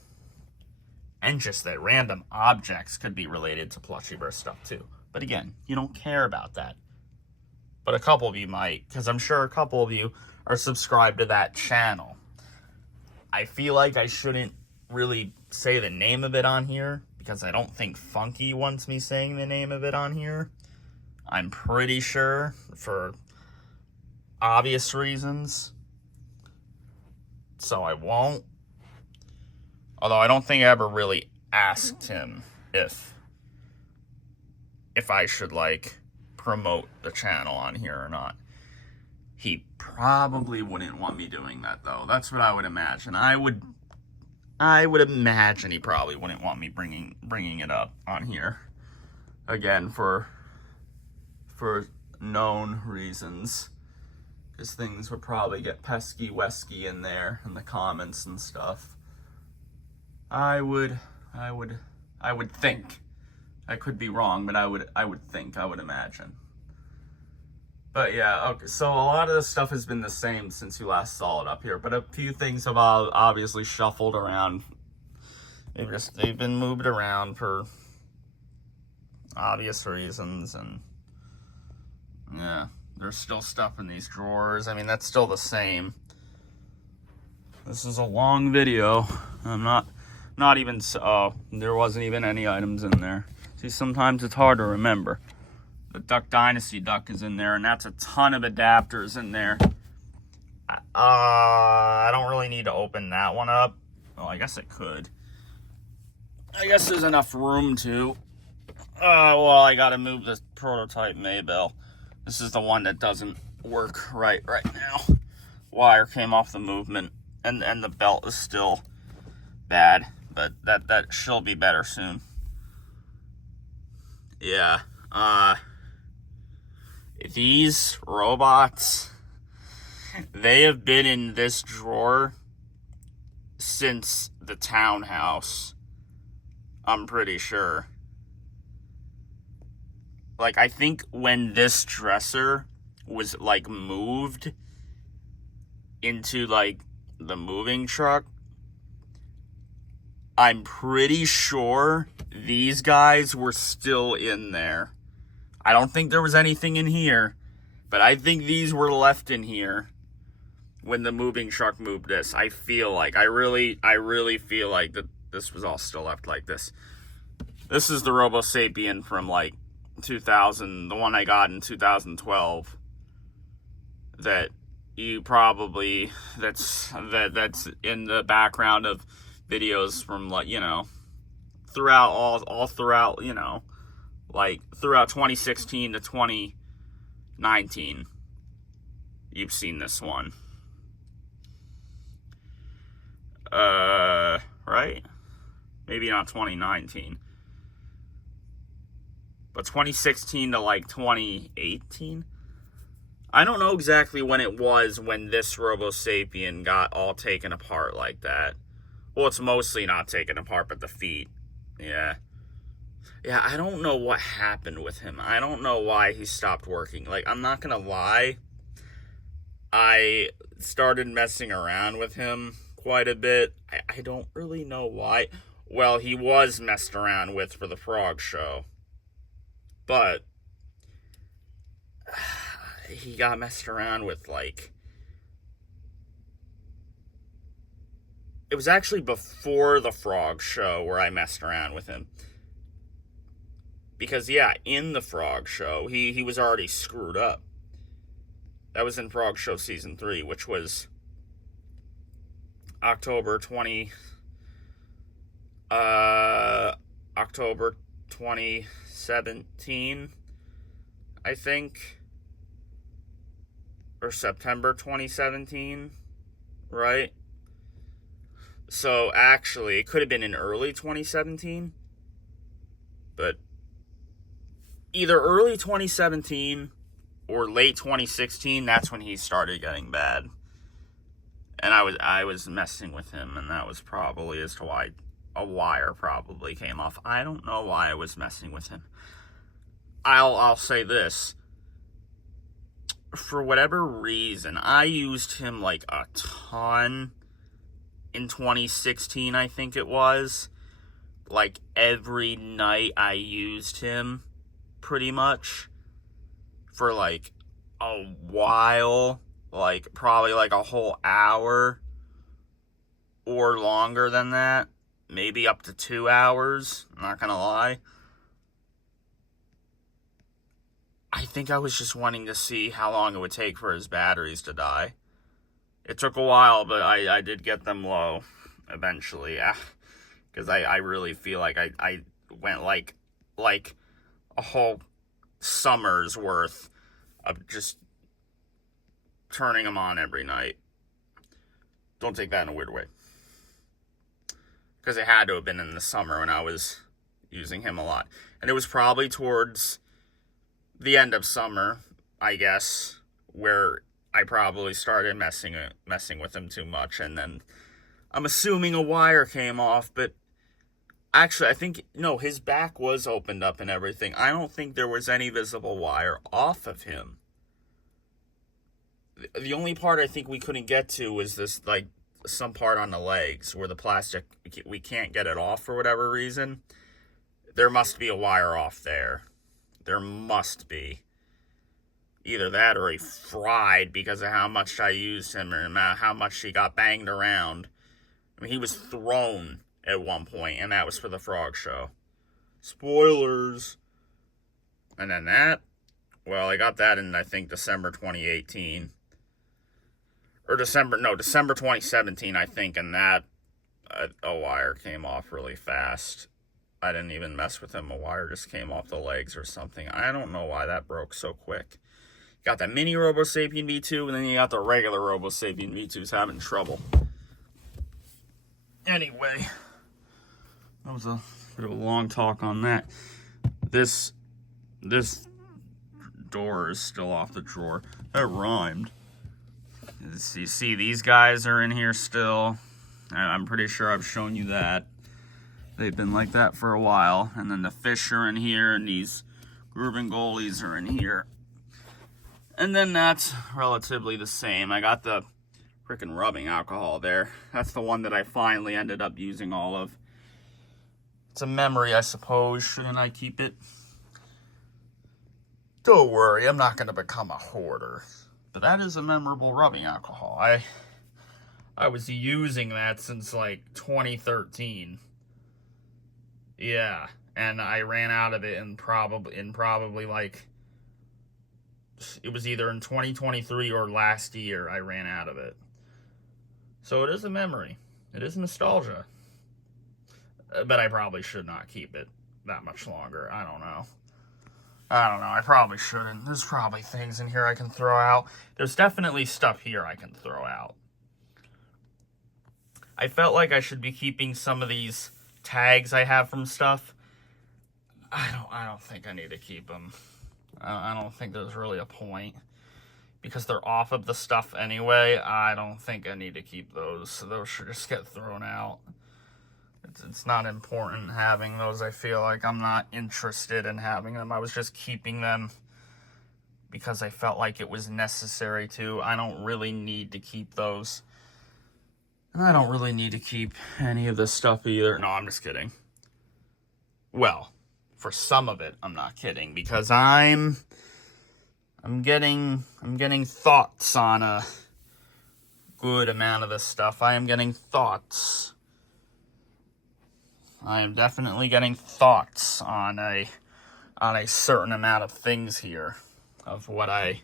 And just that random objects could be related to Plushyverse stuff too. But again, you don't care about that. But a couple of you might, because I'm sure a couple of you are subscribed to that channel. I feel like I shouldn't really say the name of it on here because I don't think Funky wants me saying the name of it on here. I'm pretty sure, for obvious reasons. So I won't. Although I don't think I ever really asked him if I should, like, promote the channel on here or not. He probably wouldn't want me doing that, though. That's what I would imagine. I would imagine he probably wouldn't want me bringing it up on here again for known reasons, because things would probably get pesky-wesky in there in the comments and stuff. I would think. I could be wrong, but I would imagine. But yeah, okay, so a lot of this stuff has been the same since you last saw it up here, but a few things have obviously shuffled around. They've been moved around for obvious reasons, and yeah, there's still stuff in these drawers. I mean, that's still the same. This is a long video. I'm not even, there wasn't even any items in there. See, sometimes it's hard to remember. The Duck Dynasty duck is in there, and that's a ton of adapters in there. I don't really need to open that one up. Well, I guess it could. I guess there's enough room to. Well, I gotta move this prototype Maybell. This is the one that doesn't work right now. Wire came off the movement, and the belt is still bad, but that she'll be better soon. Yeah, these robots, they have been in this drawer since the townhouse, I'm pretty sure. Like, I think when this dresser was, like, moved into, like, the moving truck, I'm pretty sure these guys were still in there. I don't think there was anything in here, but I think these were left in here when the moving truck moved this. I feel like, I really feel like that this was all still left like this. This is the Robo Sapien from, like, 2000, the one I got in 2012, that you probably, that's in the background of videos from, like, you know, throughout all throughout, you know, like throughout 2016 to 2019, you've seen this one. Right? Maybe not 2019. But 2016 to, like, 2018? I don't know exactly when it was when this Robo Sapien got all taken apart like that. Well, it's mostly not taken apart, but the feet. Yeah. Yeah, I don't know what happened with him. I don't know why he stopped working. Like, I'm not gonna lie. I started messing around with him quite a bit. I don't really know why. Well, he was messed around with for the Frog Show. But he got messed around with, like, it was actually before the Frog Show where I messed around with him. Because, yeah, in the Frog Show, he was already screwed up. That was in Frog Show Season 3, which was October 2017, I think. Or September 2017, right? So, actually, it could have been in early 2017. But either early 2017 or late 2016, that's when he started getting bad. And I was messing with him, and that was probably as to why a wire probably came off. I don't know why I was messing with him. I'll say this. For whatever reason, I used him, like, a ton in 2016, I think it was. Like, every night I used him, pretty much, for, like, a while. Like, probably, like, a whole hour or longer than that. Maybe up to 2 hours. I'm not going to lie. I think I was just wanting to see how long it would take for his batteries to die. It took a while, but I did get them low eventually, yeah. Because I really feel like I went like a whole summer's worth of just turning them on every night. Don't take that in a weird way. Because it had to have been in the summer when I was using him a lot. And it was probably towards the end of summer, I guess, where I probably started messing with him too much. And then I'm assuming a wire came off, but actually, I think, no, his back was opened up and everything. I don't think there was any visible wire off of him. The only part I think we couldn't get to was this, like, some part on the legs where the plastic, we can't get it off for whatever reason. There must be a wire off there. There must be. Either that or he fried because of how much I used him or how much he got banged around. I mean, he was thrown at one point, and that was for the Frog Show. Spoilers. And then that, well, I got that in, I think, December 2018. Or December 2017, I think, and that, a wire came off really fast. I didn't even mess with him. A wire just came off the legs or something. I don't know why that broke so quick. You got that mini Robo Sapien V2, and then you got the regular Robo Sapien V2s having trouble. Anyway, that was a bit of a long talk on that. This door is still off the drawer. That rhymed. You see, these guys are in here still. I'm pretty sure I've shown you that. They've been like that for a while. And then the fish are in here, and these Grubin goalies are in here. And then that's relatively the same. I got the frickin' rubbing alcohol there. That's the one that I finally ended up using all of. It's a memory, I suppose. Shouldn't I keep it? Don't worry, I'm not going to become a hoarder. But that is a memorable rubbing alcohol. I was using that since like 2013. Yeah, and I ran out of it in probably like, it was either in 2023 or last year I ran out of it. So it is a memory. It is nostalgia. But I probably should not keep it that much longer. I don't know. I probably shouldn't. There's probably things in here I can throw out. There's definitely stuff here I can throw out. I felt like I should be keeping some of these tags I have from stuff. I don't think I need to keep them. I don't think there's really a point. Because they're off of the stuff anyway, I don't think I need to keep those. So those should just get thrown out. It's not important having those. I feel like I'm not interested in having them. I was just keeping them because I felt like it was necessary to. I don't really need to keep those. And I don't really need to keep any of this stuff either. No, I'm just kidding. Well, for some of it, I'm not kidding. Because I'm getting thoughts on a good amount of this stuff. I am getting thoughts. I am definitely getting thoughts on a certain amount of things here of what I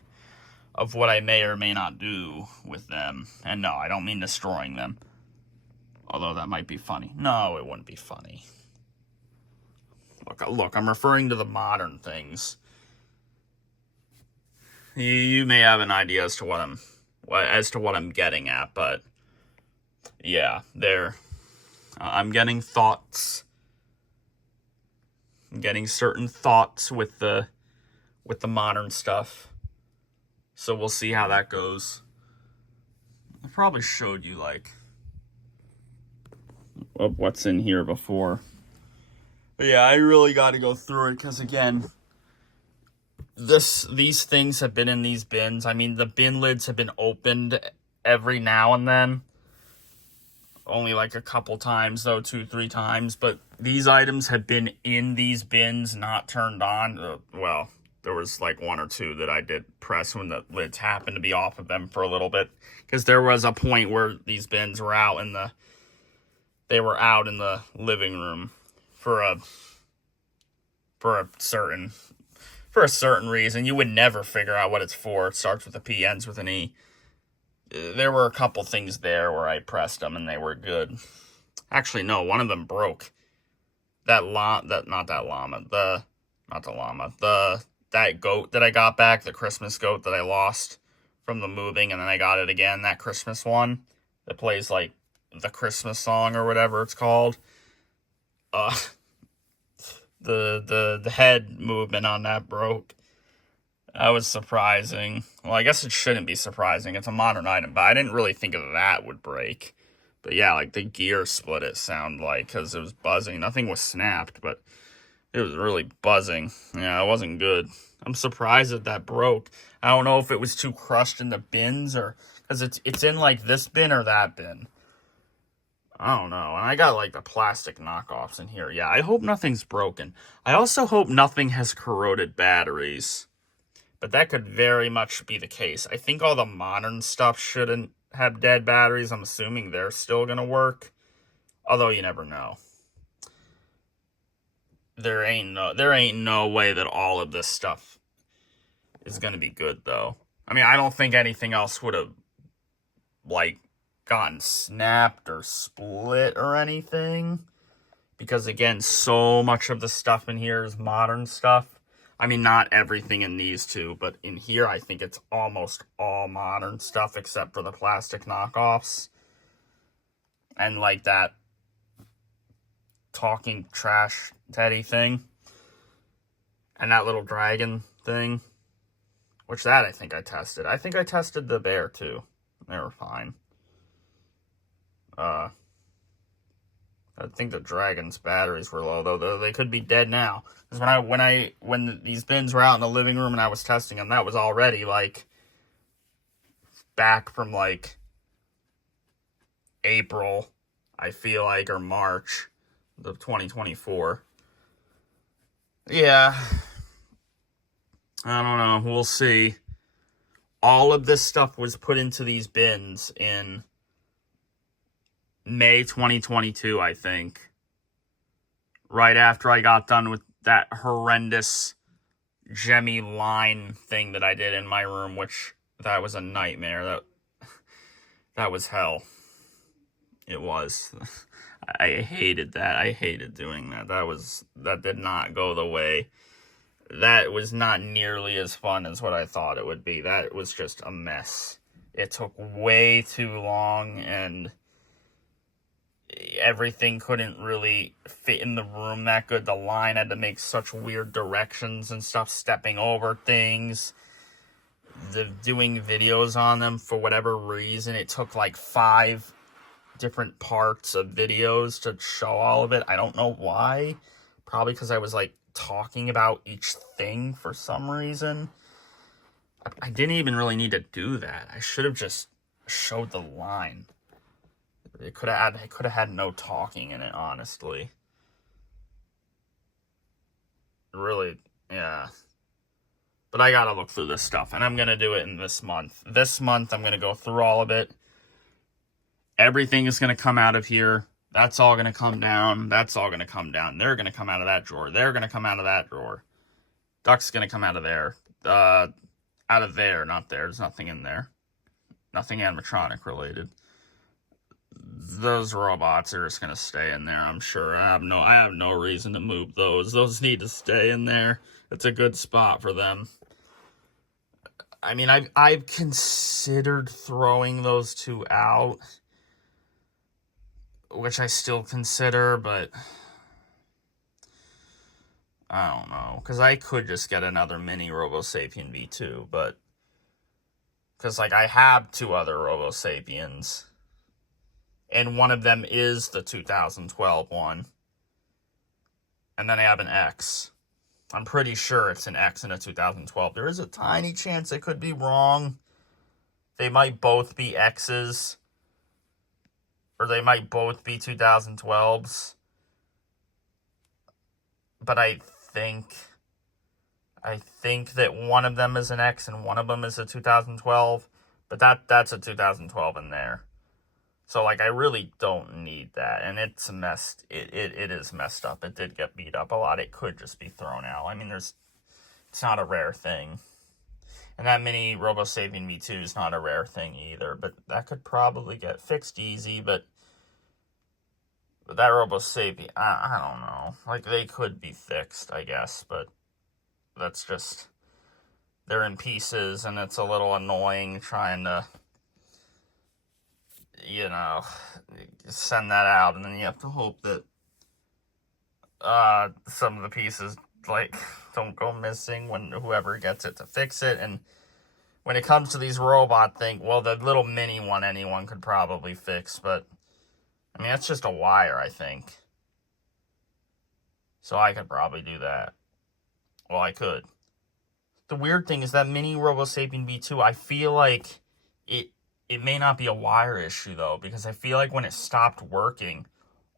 may or may not do with them. And no, I don't mean destroying them. Although that might be funny. No, it wouldn't be funny. Look, I'm referring to the modern things. You may have an idea as to what I'm getting at, but yeah, I'm getting thoughts. I'm getting certain thoughts with the modern stuff. So we'll see how that goes. I probably showed you like what's in here before. But yeah, I really got to go through it because again, these things have been in these bins. I mean, the bin lids have been opened every now and then. Only like a couple times, though, 2-3 times. But these items have been in these bins, not turned on. Well, there was like 1 or 2 that I did press when the lids happened to be off of them for a little bit. Because there was a point where these bins were out in the they were out in the living room for a certain reason. You would never figure out what it's for. It starts with a P, ends with an E. There were a couple things there where I pressed them and they were good. Actually, no, one of them broke. That goat that I got back, the Christmas goat that I lost from the moving, and then I got it again, that Christmas one that plays like the Christmas song or whatever it's called. The head movement on that broke. That was surprising. Well, I guess it shouldn't be surprising. It's a modern item, but I didn't really think that would break. But yeah, like the gear split, it sounded like, because it was buzzing. Nothing was snapped, but it was really buzzing. Yeah, it wasn't good. I'm surprised that broke. I don't know if it was too crushed in the bins, or because it's in like this bin or that bin. I don't know. And I got like the plastic knockoffs in here. Yeah, I hope nothing's broken. I also hope nothing has corroded batteries. But that could very much be the case. I think all the modern stuff shouldn't have dead batteries. I'm assuming they're still going to work. Although you never know. There ain't no way that all of this stuff is going to be good, though. I mean, I don't think anything else would have, like, gotten snapped or split or anything. Because, again, so much of the stuff in here is modern stuff. I mean, not everything in these two, but in here, I think it's almost all modern stuff except for the plastic knockoffs. And, like, that talking trash teddy thing. And that little dragon thing. Which that I think I tested. I think I tested the bear, too. They were fine. I think the dragon's batteries were low, though they could be dead now. Because when these bins were out in the living room and I was testing them, that was already, like, back from, like, April, I feel like, or March of 2024. Yeah. I don't know. We'll see. All of this stuff was put into these bins in May 2022, I think. Right after I got done with that horrendous Gemmy line thing that I did in my room, which that was a nightmare. That was hell. It was. I hated that. I hated doing that. That did not go the way. That was not nearly as fun as what I thought it would be. That was just a mess. It took way too long, and everything couldn't really fit in the room that good. The line had to make such weird directions and stuff, stepping over things. Doing videos on them, for whatever reason, it took like 5 different parts of videos to show all of it. I don't know why. Probably because I was like talking about each thing for some reason. I didn't even really need to do that. I should have just showed the line. It could have had no talking in it, honestly. Really, yeah. But I gotta look through this stuff, and I'm gonna do it in this month. This month, I'm gonna go through all of it. Everything is gonna come out of here. That's all gonna come down. That's all gonna come down. They're gonna come out of that drawer. They're gonna come out of that drawer. Duck's gonna come out of there. Out of there, not there. There's nothing in there. Nothing animatronic related. Those robots are just gonna stay in there, I'm sure. I have no reason to move those. Those need to stay in there. It's a good spot for them. I mean, I've considered throwing those 2 out, which I still consider, but I don't know, because I could just get another mini RoboSapien V2, but because like I have 2 other RoboSapiens. And one of them is the 2012 one. And then I have an X. I'm pretty sure it's an X and a 2012. There is a tiny chance I could be wrong. They might both be X's. Or they might both be 2012s. But I think that one of them is an X and one of them is a 2012. But that's a 2012 in there. So, like, I really don't need that. And it's messed, it is messed up. It did get beat up a lot. It could just be thrown out. I mean, it's not a rare thing. And that mini Robo Sapien V2 is not a rare thing either. But that could probably get fixed easy. But that Robo Sapien, I don't know. Like, they could be fixed, I guess. But that's just, they're in pieces. And it's a little annoying trying to, you know, send that out. And then you have to hope that some of the pieces, like, don't go missing when whoever gets it to fix it. And when it comes to these robot things, well, the little mini one anyone could probably fix, but I mean, that's just a wire, I think. So I could probably do that. Well, I could. The weird thing is that mini Robo Sapien V2, I feel like it may not be a wire issue, though, because I feel like when it stopped working,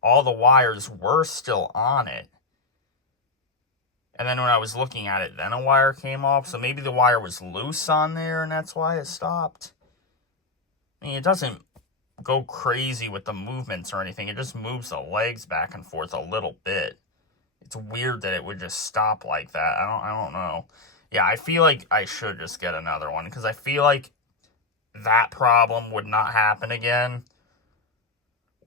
all the wires were still on it. And then when I was looking at it, then a wire came off. So maybe the wire was loose on there, and that's why it stopped. I mean, it doesn't go crazy with the movements or anything. It just moves the legs back and forth a little bit. It's weird that it would just stop like that. I don't know. Yeah, I feel like I should just get another one, because I feel like that problem would not happen again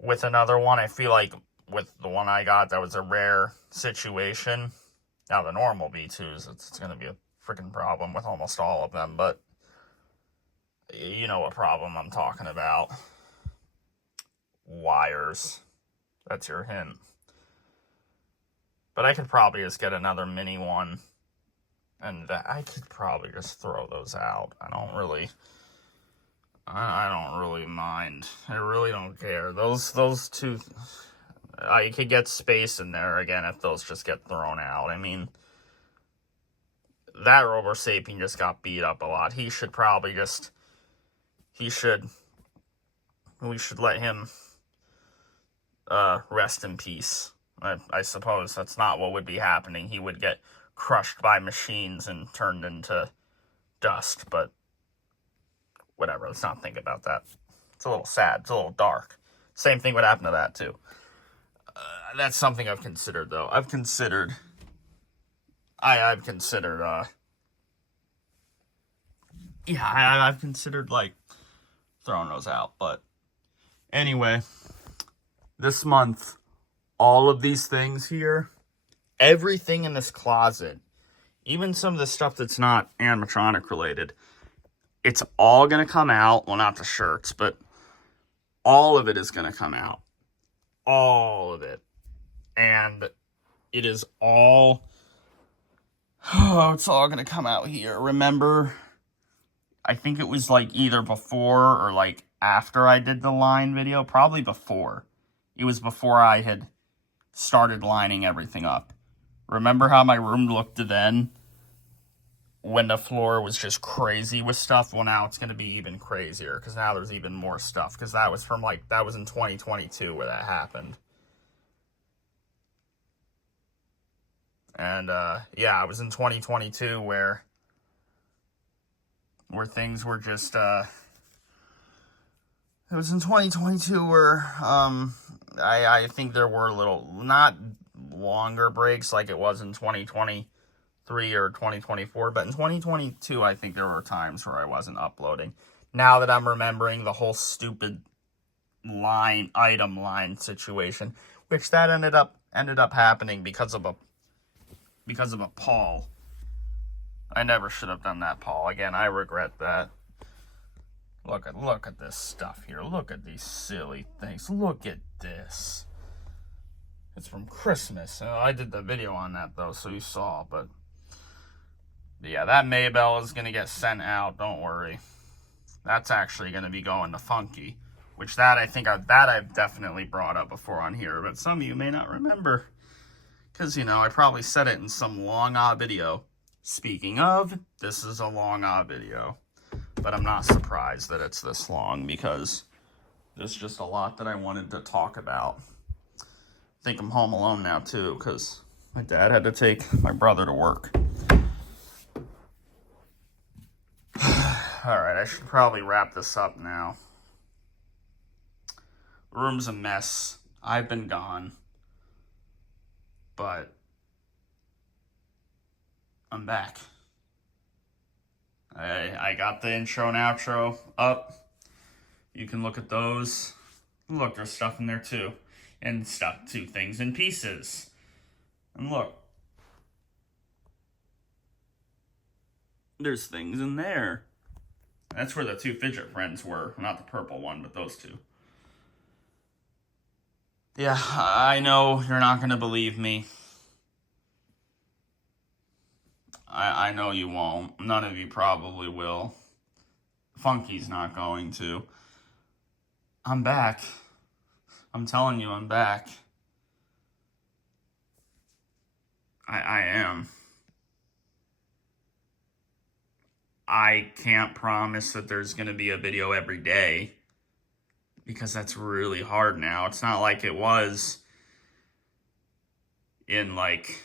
with another one. I feel like with the one I got, that was a rare situation. Now, the normal V2s, it's going to be a freaking problem with almost all of them, but you know what problem I'm talking about. Wires. That's your hint. But I could probably just get another mini one, and I could probably just throw those out. I don't really mind. I really don't care. Those two... you could get space in there again if those just get thrown out. I mean, that Robo Sapien just got beat up a lot. We should let him rest in peace. I suppose that's not what would be happening. He would get crushed by machines and turned into dust, but whatever. Let's not think about that. It's a little sad. It's a little dark. Same thing would happen to that, too. That's something I've considered, though. I've considered, like, throwing those out. But anyway, this month, all of these things here, everything in this closet, even some of the stuff that's not animatronic related, it's all going to come out. Well, not the shirts, but all of it is going to come out. All of it. And it is all... it's all going to come out here. Remember, I think it was like either before or like after I did the line video. Probably before. It was before I had started lining everything up. Remember how my room looked then? When the floor was just crazy with stuff? Well, now it's going to be even crazier, because now there's even more stuff. Because that was in 2022 where that happened. And, yeah, it was in 2022 where things were just, it was in 2022 where, I think there were not longer breaks like it was in 2023 or 2024, but in 2022, I think there were times where I wasn't uploading. Now that I'm remembering the whole stupid item line situation, which that ended up happening because of a Paul. I never should have done that, Paul. Again, I regret that. Look at this stuff here. Look at these silly things. Look at this. It's from Christmas. I did the video on that, though, so you saw. But, yeah, that Maybell is going to get sent out. Don't worry. That's actually going to be going to Funky. Which I've definitely brought up before on here. But some of you may not remember. Because, I probably said it in some long video. Speaking of, this is a long video. But I'm not surprised that it's this long, because there's just a lot that I wanted to talk about. I think I'm home alone now, too, because my dad had to take my brother to work. Alright, I should probably wrap this up now. The room's a mess. I've been gone. But I'm back. I got the intro and outro up. You can look at those. Look, there's stuff in there too. And stuff too, things in pieces. And look. There's things in there. That's where the two fidget friends were. Not the purple one, but those two. Yeah, I know you're not going to believe me. I know you won't. None of you probably will. Funky's not going to. I'm back. I'm telling you, I'm back. I am. I can't promise that there's going to be a video every day, because that's really hard now. It's not like it was in, like,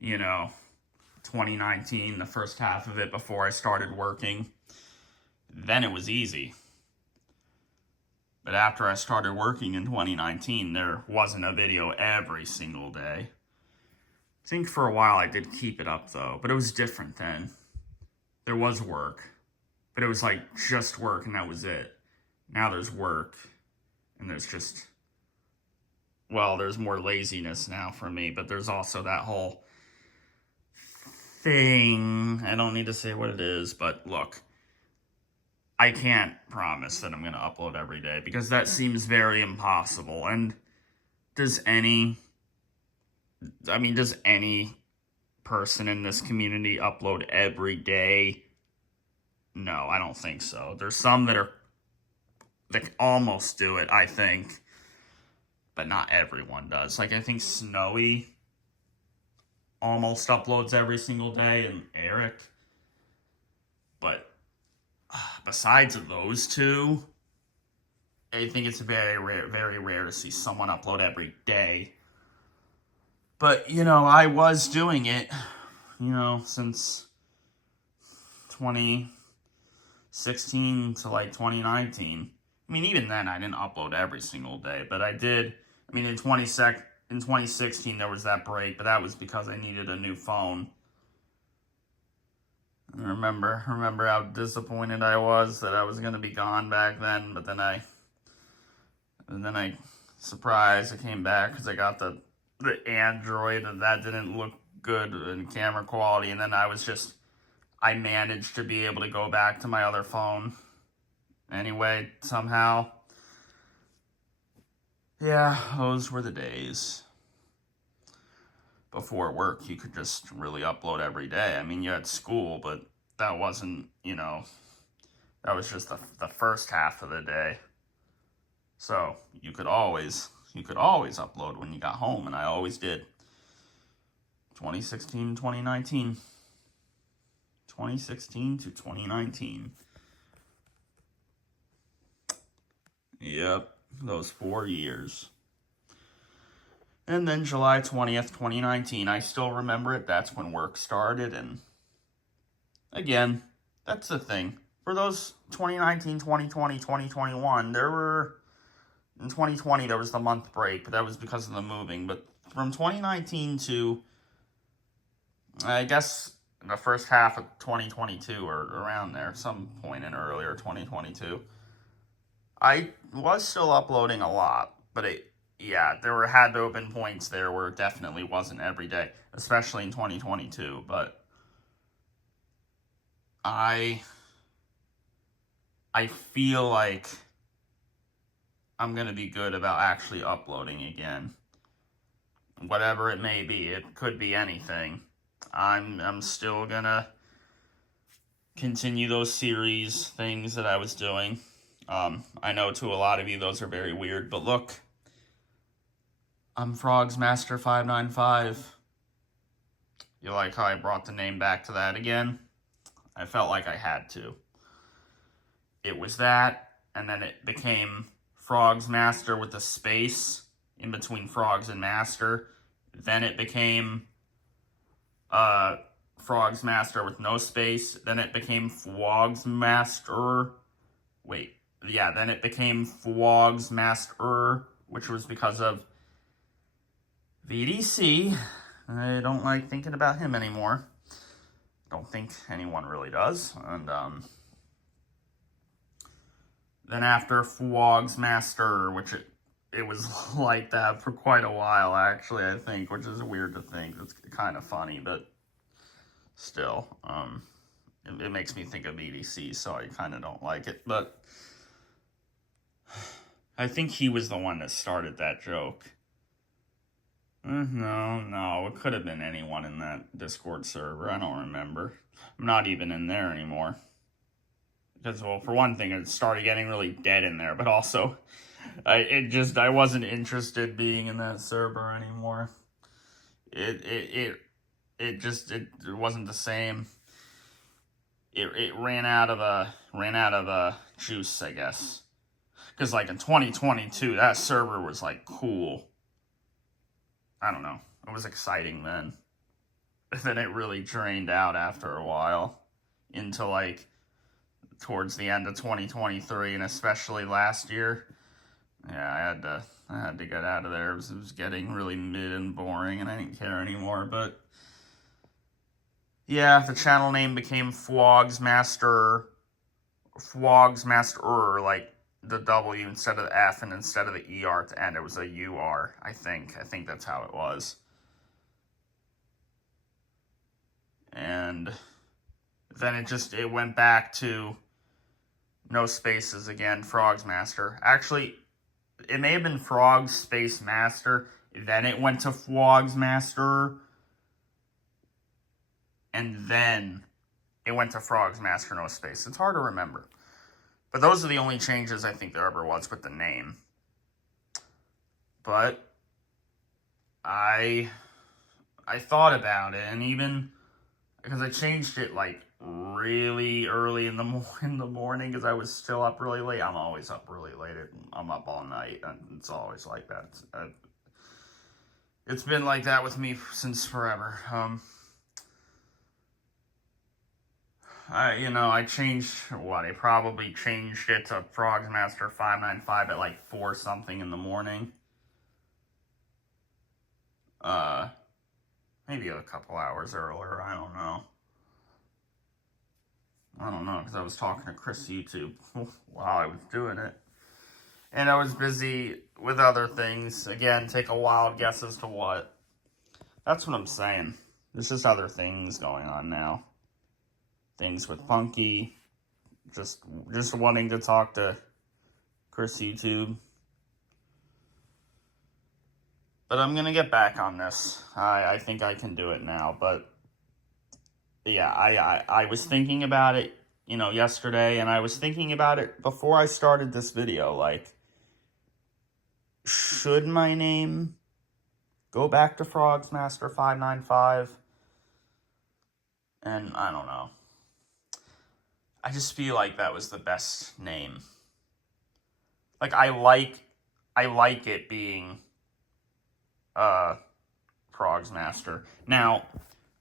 2019, the first half of it before I started working. Then it was easy. But after I started working in 2019, there wasn't a video every single day. I think for a while I did keep it up though, but it was different then. There was work, but it was like just work and that was it. Now there's work and there's just, well, there's more laziness now for me, but there's also that whole thing. I don't need to say what it is, but look, I can't promise that I'm going to upload every day because that seems very impossible. And does any person in this community upload every day? No, I don't think so. There's some that almost do it, I think, but not everyone does. Like, I think Snowy almost uploads every single day, and Eric. But besides those two, I think it's very rare to see someone upload every day. But, I was doing it, since 2016 to like 2019. I mean, even then I didn't upload every single day, but I did. I mean, in 2016 there was that break, but that was because I needed a new phone. Remember how disappointed I was that I was going to be gone back then, but then I surprised, I came back because I got the Android, and that didn't look good in camera quality, and then I managed to be able to go back to my other phone anyway, somehow. Yeah, those were the days. Before work, you could just really upload every day. I mean, you had school, but that wasn't, that was just the first half of the day. So you could always upload when you got home, and I always did. 2016, 2019. 2016 to 2019. Yep, those 4 years. And then July 20th, 2019, I still remember it. That's when work started. And again, that's the thing. For those 2019, 2020, 2021, in 2020, there was the month break, but that was because of the moving. But from 2019 to, I guess, the first half of 2022 or around there, some point in earlier 2022, I was still uploading a lot, but there had to have been points there where it definitely wasn't every day, especially in 2022, but I feel like I'm going to be good about actually uploading again. Whatever it may be, it could be anything. I'm still going to continue those series things that I was doing. I know to a lot of you those are very weird, but look, I'm Frogs Master 595. You like how I brought the name back to that again? I felt like I had to. It was that, and then it became Frogs Master with a space in between Frogs and Master. Then it became Frogs Master with no space. Then it became Fwogs Master. Wait, yeah, then it became Fwogs Master, which was because of VDC. I don't like thinking about him anymore. Don't think anyone really does. And then after Fwogs Master, which it was like that for quite a while, actually, I think, which is weird to think. It's kind of funny, but still, it makes me think of EDC, so I kind of don't like it. But I think he was the one that started that joke. No, it could have been anyone in that Discord server. I don't remember. I'm not even in there anymore. Because, well, for one thing, it started getting really dead in there, but also, I wasn't interested being in that server anymore. It wasn't the same. It ran out of juice, I guess. Because, like, in 2022, that server was, like, cool. I don't know. It was exciting then. But then it really drained out after a while. Into, like, towards the end of 2023, and especially last year. Yeah, I had to get out of there. It was getting really mid and boring, and I didn't care anymore. But yeah, the channel name became Fwogs Master, like the W instead of the F and instead of the ER at the end, it was a UR, I think. I think that's how it was. And then it went back to no spaces again, Frogs Master. Actually, it may have been Frogs Space Master, then it went to Fwogs Master, and then it went to Frogs Master no space. It's hard to remember. But those are the only changes I think there ever was with the name. But I thought about it, and even because I changed it like really early in the morning because I was still up really late. I'm always up really late. I'm up all night, and it's always like that. It's been like that with me since forever. I changed what? I probably changed it to Frogs Master 595 at like 4 something in the morning. Maybe a couple hours earlier. I don't know. Because I was talking to Chris YouTube while I was doing it. And I was busy with other things. Again, take a wild guess as to what. That's what I'm saying. There's just other things going on now. Things with Punky. Just wanting to talk to Chris YouTube. But I'm going to get back on this. I think I can do it now. But yeah, I was thinking about it, yesterday. And I was thinking about it before I started this video. Like, should my name go back to Frogs Master 595? And I don't know. I just feel like that was the best name. Like, I like it being Frogs Master. Now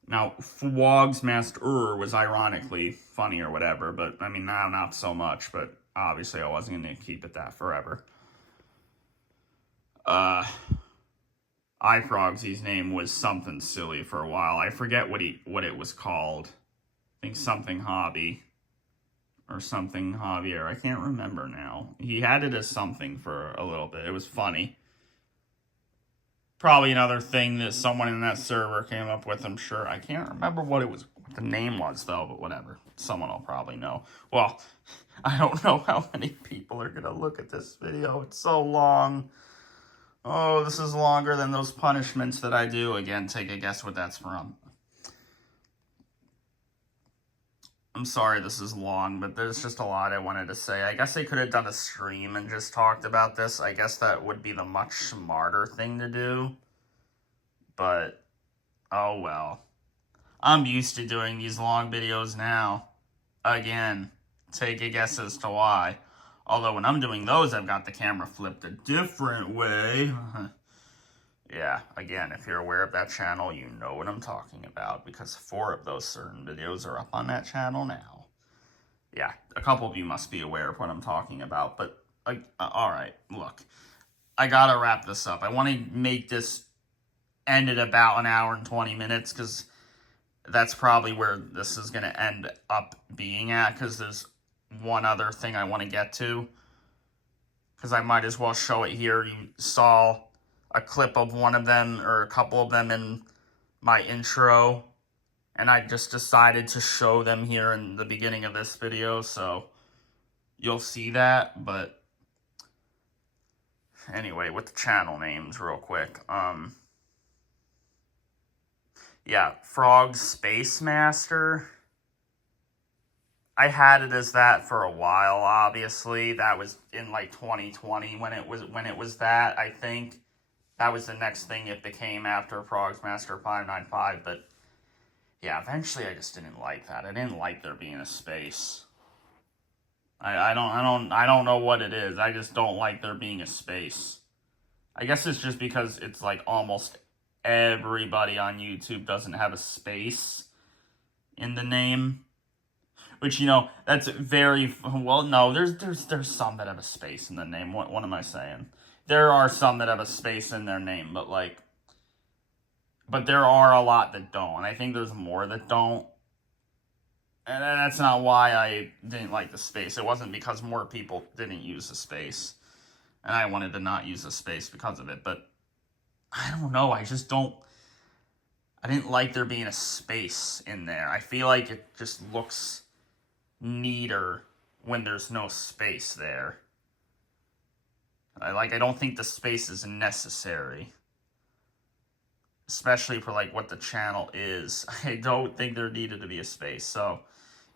Fwogs Master was ironically funny or whatever, but I mean, now not so much, but obviously I wasn't going to keep it that forever. iFrogsy's name was something silly for a while. I forget what it was called. I think something hobby or something Javier. I can't remember now. He had it as something for a little bit. It was funny. Probably another thing that someone in that server came up with, I'm sure. I can't remember what the name was, though, but whatever. Someone will probably know. Well, I don't know how many people are going to look at this video. It's so long. Oh, this is longer than those punishments that I do. Again, take a guess what that's from. I'm sorry this is long, but there's just a lot I wanted to say. I guess I could have done a stream and just talked about this. I guess that would be the much smarter thing to do. But, oh well. I'm used to doing these long videos now. Again, take a guess as to why. Although when I'm doing those, I've got the camera flipped a different way. Yeah, again, if you're aware of that channel, you know what I'm talking about, because 4 of those certain videos are up on that channel now. Yeah, a couple of you must be aware of what I'm talking about, but all right, look, I gotta wrap this up. I want to make this end at about an hour and 20 minutes, because that's probably where this is going to end up being at, because there's one other thing I want to get to, because I might as well show it here. You saw a clip of one of them, or a couple of them, in my intro, and I just decided to show them here in the beginning of this video, so you'll see that. But anyway, with the channel names real quick, yeah, Frog Space Master. I had it as that for a while, obviously. That was in like 2020 when it was that, I think. That was the next thing it became after Frogs Master 595, but yeah, eventually I just didn't like that. I didn't like there being a space. I don't know what it is. I just don't like there being a space. I guess it's just because it's like almost everybody on YouTube doesn't have a space in the name. Which, you know, that's very, well, no, there's some that have a space in the name. What am I saying? There are some that have a space in their name, but there are a lot that don't. And I think there's more that don't. And that's not why I didn't like the space. It wasn't because more people didn't use the space. And I wanted to not use the space because of it. But I don't know. I didn't like there being a space in there. I feel like it just looks neater when there's no space there. I don't think the space is necessary. Especially for like what the channel is. I don't think there needed to be a space. So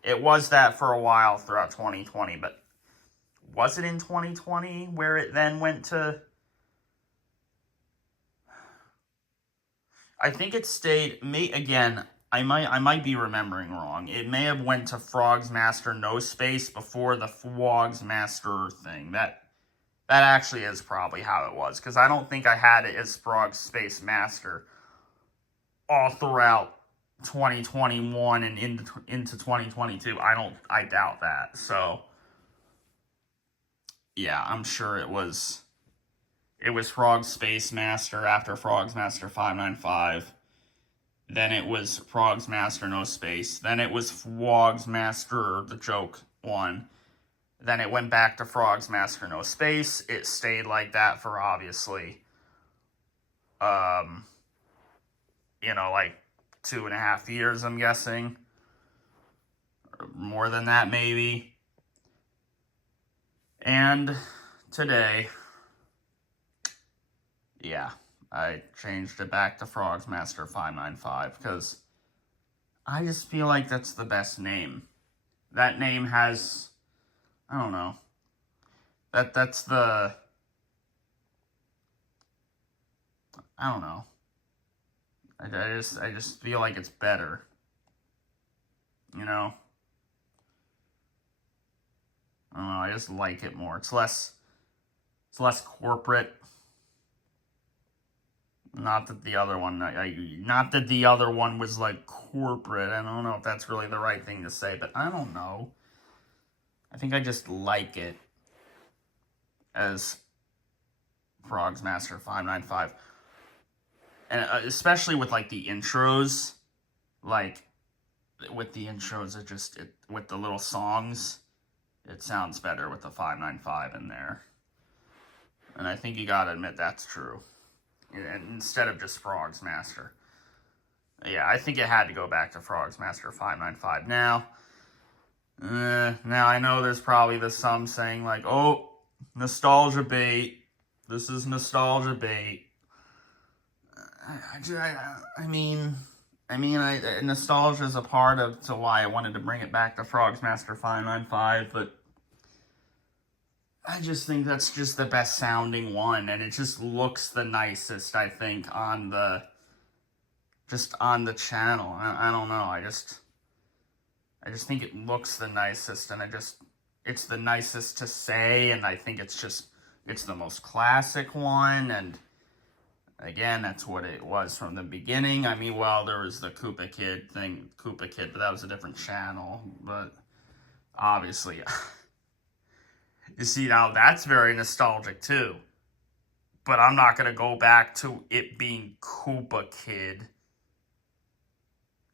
it was that for a while throughout 2020, but was it in 2020 where it then went to, I think it stayed, again, I might be remembering wrong. It may have went to Frogs Master no space before the Frogs Master thing. That actually is probably how it was, because I don't think I had it as Frogs Space Master all throughout 2021 and into 2022. I doubt that. So yeah, I'm sure it was Frogs Space Master after Frogs Master 595. Then it was Frogs Master no space. Then it was Frogs Master the joke one. Then it went back to Frogs Master no space. It stayed like that for obviously like 2.5 years, I'm guessing. Or more than that, maybe. And today, yeah, I changed it back to Frogs Master 595 because I just feel like that's the best name. That name has, I don't know. That's the, I don't know. I just feel like it's better. You know? I don't know, I just like it more. It's less corporate. Not that the other one, not that the other one was like corporate. I don't know if that's really the right thing to say, but I don't know. I think I just like it as Frogs Master 595. And especially with like the intros, like with the intros, with the little songs, it sounds better with the 595 in there. And I think you gotta admit that's true. Instead of just Frogs Master. Yeah, I think it had to go back to Frogs Master 595. Now I know there's probably some saying like, oh, nostalgia bait. This is nostalgia bait. I mean, nostalgia is a part of why I wanted to bring it back to Frogs Master 595, but I just think that's just the best sounding one, and it just looks the nicest, I think, on the channel. I don't know, I just think it looks the nicest, and it's the nicest to say, and I think it's the most classic one, and again, that's what it was from the beginning. I mean, well, there was the Koopa Kid thing, but that was a different channel. But obviously. You see, now that's very nostalgic too. But I'm not going to go back to it being Koopa Kid.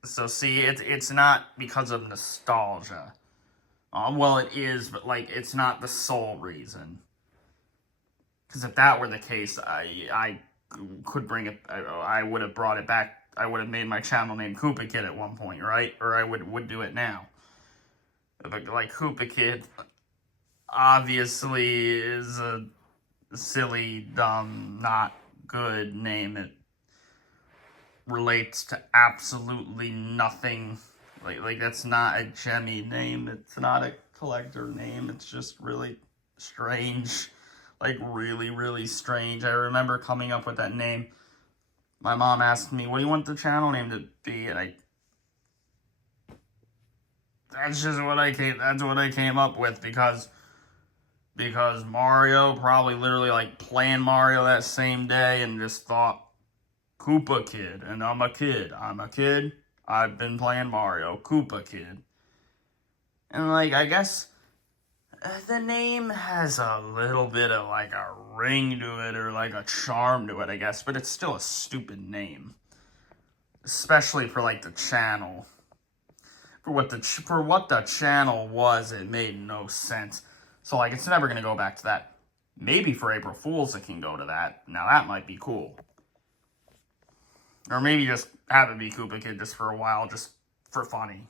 So see, it's not because of nostalgia. Well, it is, but like it's not the sole reason. Because if that were the case, I could bring it. I would have brought it back. I would have made my channel name Koopa Kid at one point, right? Or I would do it now. But like Koopa Kid, obviously is a silly, dumb, not good name. It relates to absolutely nothing. Like that's not a gemmy name. It's not a collector name. It's just really strange. Like really, really strange. I remember coming up with that name. My mom asked me, "What do you want the channel name to be?" And that's just what I came up with because Mario probably literally like playing Mario that same day and just thought Koopa Kid, and I'm a kid. I've been playing Mario, Koopa Kid. And like I guess the name has a little bit of like a ring to it or like a charm to it, I guess, but it's still a stupid name. Especially for like the channel. For what the channel was, it made no sense. So like it's never gonna go back to that. Maybe for April Fools it can go to that. Now that might be cool. Or maybe just have it be Koopa Kid just for a while, just for funny.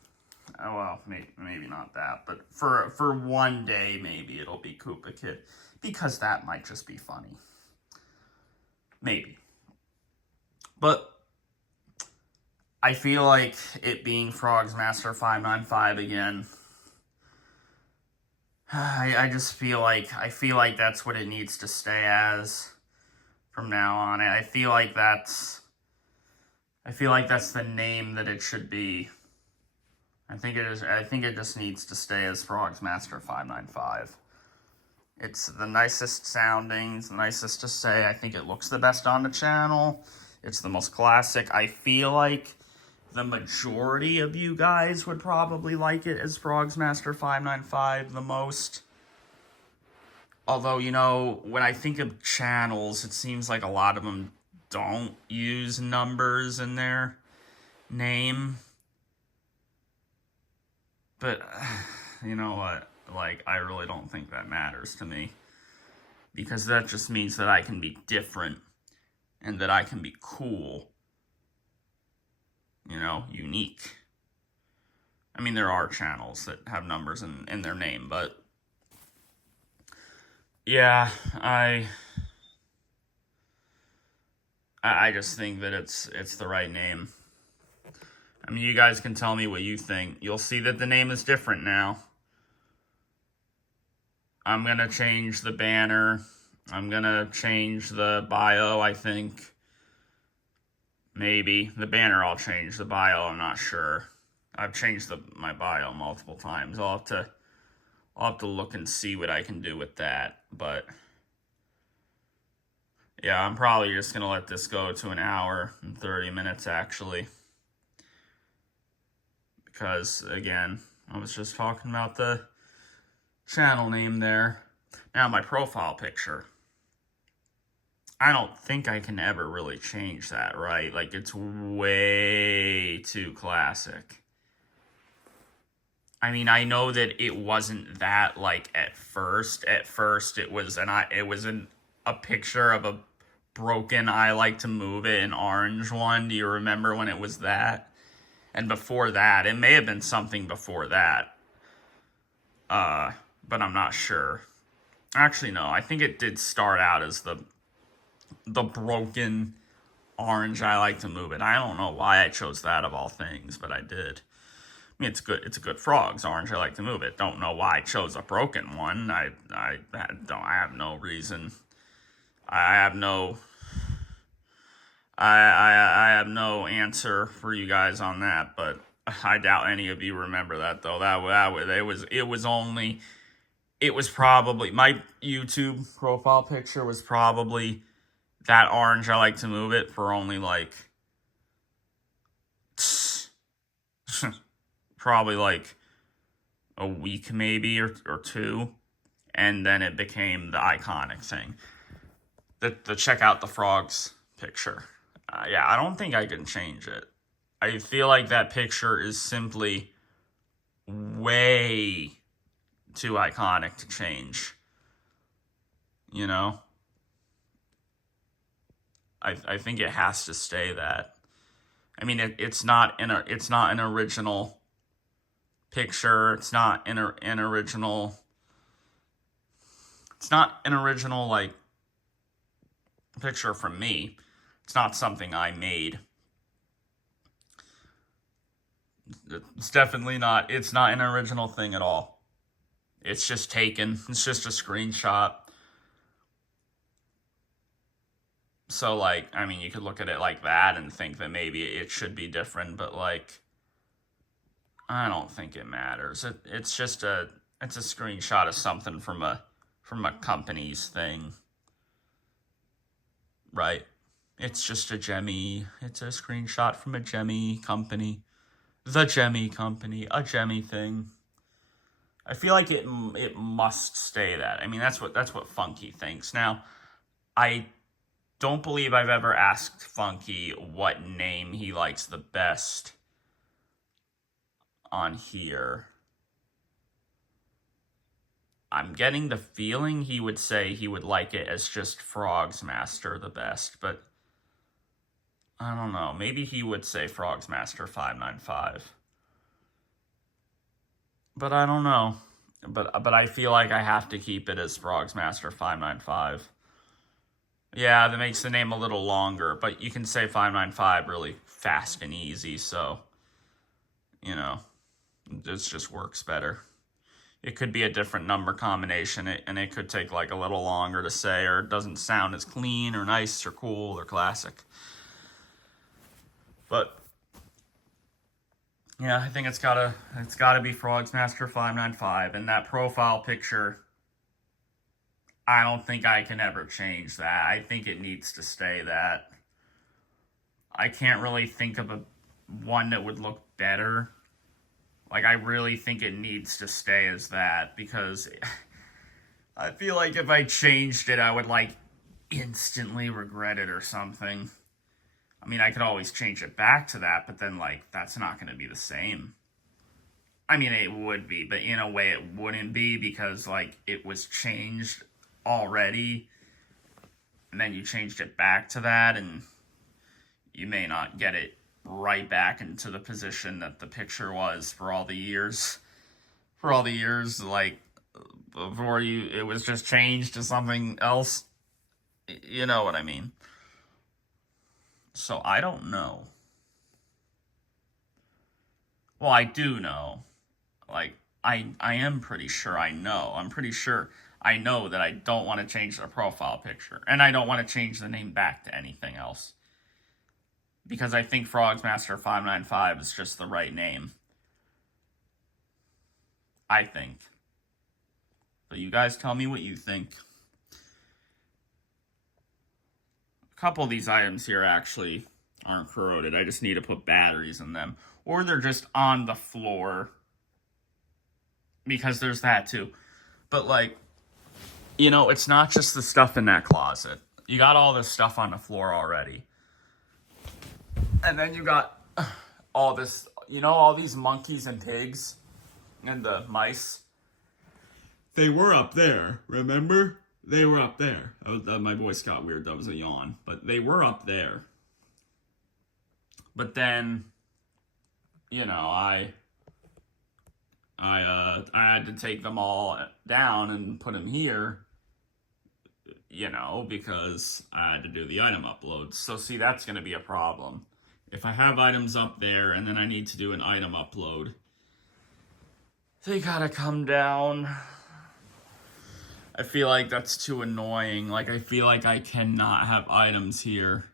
Well, maybe not that, but for one day, maybe it'll be Koopa Kid. Because that might just be funny. Maybe. But I feel like it being Frogs Master 595 again, I just feel like that's what it needs to stay as from now on. I feel like that's the name that it should be. I think it just needs to stay as Frogs Master 595. It's the nicest sounding, it's the nicest to say. I think it looks the best on the channel. It's the most classic. I feel like the majority of you guys would probably like it as Frogs Master 595 the most. Although, you know, when I think of channels, it seems like a lot of them don't use numbers in their name. But, you know what? Like, I really don't think that matters to me. Because that just means that I can be different. And that I can be cool. You know, unique. I mean, there are channels that have numbers in their name, but yeah, I just think that it's the right name. I mean, you guys can tell me what you think. You'll see that the name is different now. I'm gonna change the banner. I'm gonna change the bio, I think. Maybe. The banner I'll change. The bio, I'm not sure. I've changed my bio multiple times. I'll have to look and see what I can do with that. But yeah, I'm probably just gonna let this go to an hour and 30 minutes actually. Because again, I was just talking about the channel name there. Now my profile picture. I don't think I can ever really change that, right? Like, it's way too classic. I mean, I know that it wasn't that, like, at first. At first, it was a picture of a broken I Like to Move It, an orange one. Do you remember when it was that? And before that, it may have been something before that. But I'm not sure. Actually, no, I think it did start out as the broken orange I Like to Move It. I don't know why I chose that of all things, but I did. I mean, it's good. It's a good Frogs orange I Like to Move It. Don't know why I chose a broken one. I have no reason. I have no answer for you guys on that, but I doubt any of you remember that though. It was probably my YouTube profile picture was probably that orange I Like to Move It for only like probably like a week maybe or two, and then it became the iconic thing. The check out the frogs picture. Yeah, I don't think I can change it. I feel like that picture is simply way too iconic to change. You know? I think it has to stay that. I mean, it's not an original picture. It's not an original. It's not an original like picture from me. It's not something I made. It's definitely not. It's not an original thing at all. It's just taken. It's just a screenshot. So, like, I mean, you could look at it like that and think that maybe it should be different, but, like, I don't think it matters. It's just it's a screenshot of something from a company's thing, right? It's just it's a screenshot from a Gemmy company, the Gemmy company, a Gemmy thing. I feel like it must stay that. I mean, that's what Funky thinks. Now, I don't believe I've ever asked Funky what name he likes the best on here. I'm getting the feeling he would say he would like it as just Frogsmaster the best, but I don't know. Maybe he would say Frogsmaster 595. But I don't know. But I feel like I have to keep it as Frogsmaster 595. Yeah, that makes the name a little longer, but you can say 595 really fast and easy, so, you know, it just works better. It could be a different number combination, and it could take like a little longer to say, or it doesn't sound as clean or nice or cool or classic. But yeah, I think it's gotta be Frogsmaster 595, and that profile picture, I don't think I can ever change that. I think it needs to stay that. I can't really think of one that would look better. Like, I really think it needs to stay as that, because I feel like if I changed it, I would, like, instantly regret it or something. I mean, I could always change it back to that, but then, like, that's not going to be the same. I mean, it would be, but in a way it wouldn't be, because, like, it was changed already, and then you changed it back to that, and you may not get it right back into the position that the picture was for all the years. For all the years, like, before it was just changed to something else. You know what I mean? So I don't know. Well, I do know. Like, I am pretty sure I know. I'm pretty sure I know that I don't want to change the profile picture. And I don't want to change the name back to anything else. Because I think Frogsmaster 595 is just the right name. I think. So you guys tell me what you think. A couple of these items here actually aren't corroded. I just need to put batteries in them. Or they're just on the floor. Because there's that too. But, like, you know, it's not just the stuff in that closet. You got all this stuff on the floor already. And then you got all this, you know, all these monkeys and pigs and the mice. They were up there, remember? They were up there. My voice got weird. That was a yawn. But they were up there. But then, you know, I had to take them all down and put them here, you know, because I had to do the item upload. So, see, that's going to be a problem. If I have items up there and then I need to do an item upload, they gotta come down. I feel like that's too annoying. Like, I feel like I cannot have items here.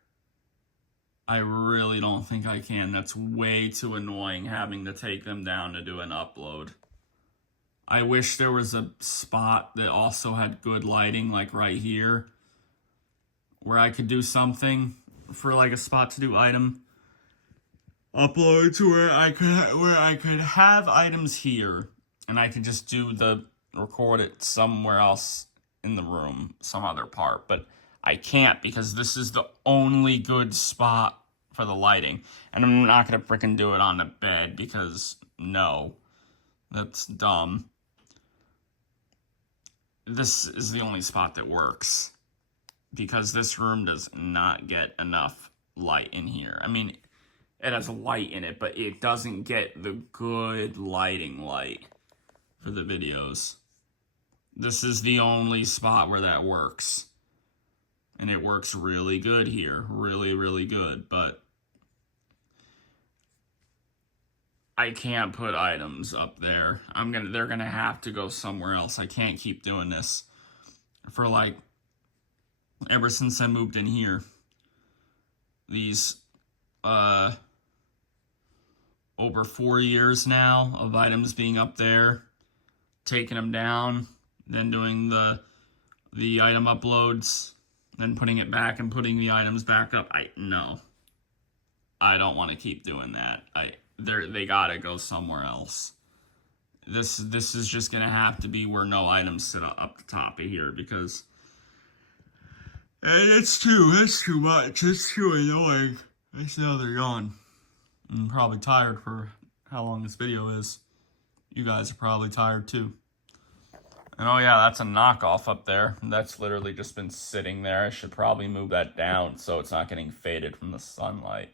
I really don't think I can. That's way too annoying, having to take them down to do an upload. I wish there was a spot that also had good lighting, like right here, where I could do something for like a spot to do item upload, to where I could have items here And I could just record it somewhere else in the room, some other part. But I can't because this is the only good spot for the lighting. And I'm not going to freaking do it on the bed because, no, that's dumb. This is the only spot that works because this room does not get enough light in here. I mean, it has a light in it, but it doesn't get the good lighting light for the videos. This is the only spot where that works. And it works really good here. Really, really good. But I can't put items up there. They're gonna have to go somewhere else. I can't keep doing this for like ever since I moved in here. These over 4 years now of items being up there, taking them down, then doing the item uploads, then putting it back and putting the items back up. No. I don't want to keep doing that. They gotta go somewhere else. This is just gonna have to be where no items sit up the top of here because it's too much. It's too annoying. It's another yawn. I'm probably tired for how long this video is. You guys are probably tired too. And oh yeah, that's a knockoff up there. That's literally just been sitting there. I should probably move that down so it's not getting faded from the sunlight.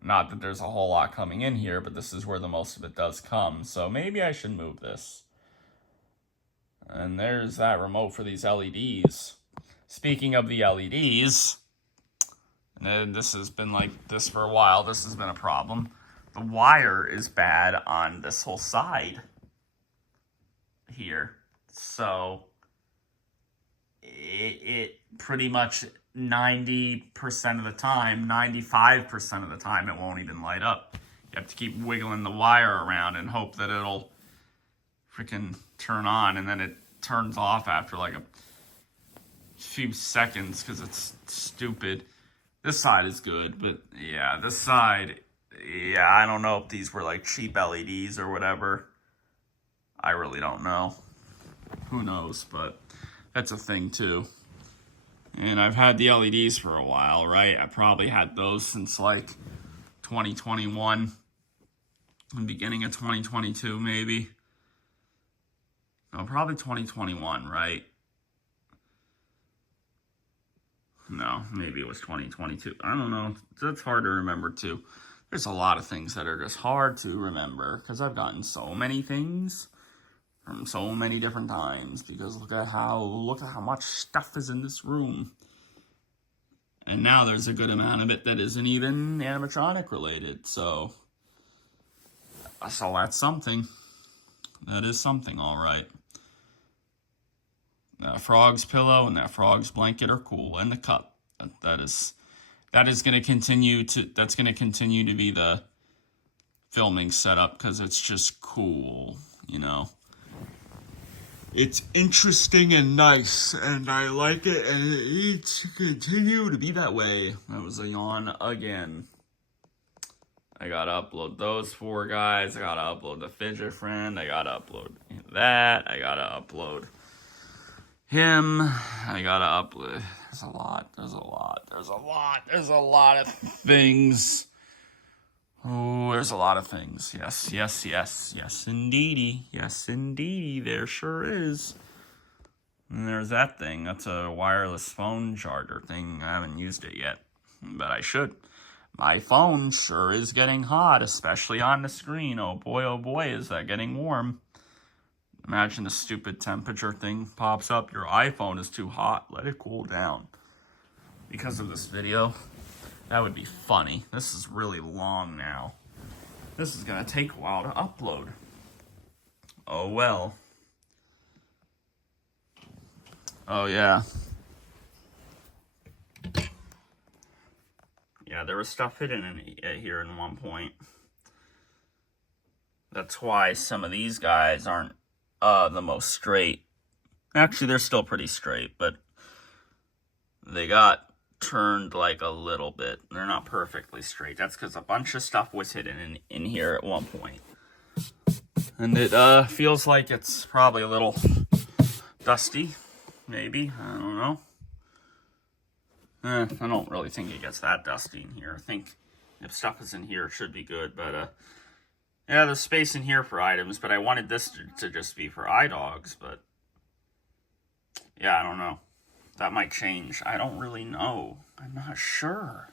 Not that there's a whole lot coming in here, but this is where the most of it does come. So maybe I should move this. And there's that remote for these LEDs. Speaking of the LEDs, and this has been like this for a while. This has been a problem. The wire is bad on this whole side here. So it pretty much 90% of the time, 95% of the time, it won't even light up. You have to keep wiggling the wire around and hope that it'll freaking turn on, and then it turns off after like a few seconds because it's stupid. This side is good, but yeah, this side, yeah, I don't know if these were like cheap LEDs or whatever. I really don't know. Who knows, but that's a thing too. And I've had the LEDs for a while, right? I probably had those since like 2021, the beginning of 2022 maybe. No, probably 2021, right? No, maybe it was 2022. I don't know. That's hard to remember too. There's a lot of things that are just hard to remember because I've gotten so many things from so many different times because look at how much stuff is in this room. And now there's a good amount of it that isn't even animatronic related. So that's something. That is something, all right. That frog's pillow and that frog's blanket are cool, and the cup. That is going to continue to be the filming setup because it's just cool, you know. It's interesting and nice, and I like it, and it needs to continue to be that way. That was a yawn again. I gotta upload those 4 guys. I gotta upload the fidget friend. I gotta upload that. I gotta upload him. I gotta upload. There's a lot of things. Oh, there's a lot of things. Yes, indeedy. Yes, indeedy. There sure is. And there's that thing. That's a wireless phone charger thing. I haven't used it yet, but I should. My phone sure is getting hot, especially on the screen. Oh boy, is that getting warm. Imagine the stupid temperature thing pops up. Your iPhone is too hot. Let it cool down. Because of this video. That would be funny. This is really long now. This is going to take a while to upload. Oh well. Oh yeah. Yeah, there was stuff hidden in here in one point. That's why some of these guys aren't the most straight. Actually, they're still pretty straight, but they got turned like a little bit. They're not perfectly straight. That's because a bunch of stuff was hidden in here at one point. And it feels like it's probably a little dusty, maybe. I don't know. I don't really think it gets that dusty in here. I think if stuff is in here, it should be good. But, yeah, there's space in here for items, but I wanted this to just be for iDogs, but, yeah, I don't know. That might change. I don't really know. I'm not sure.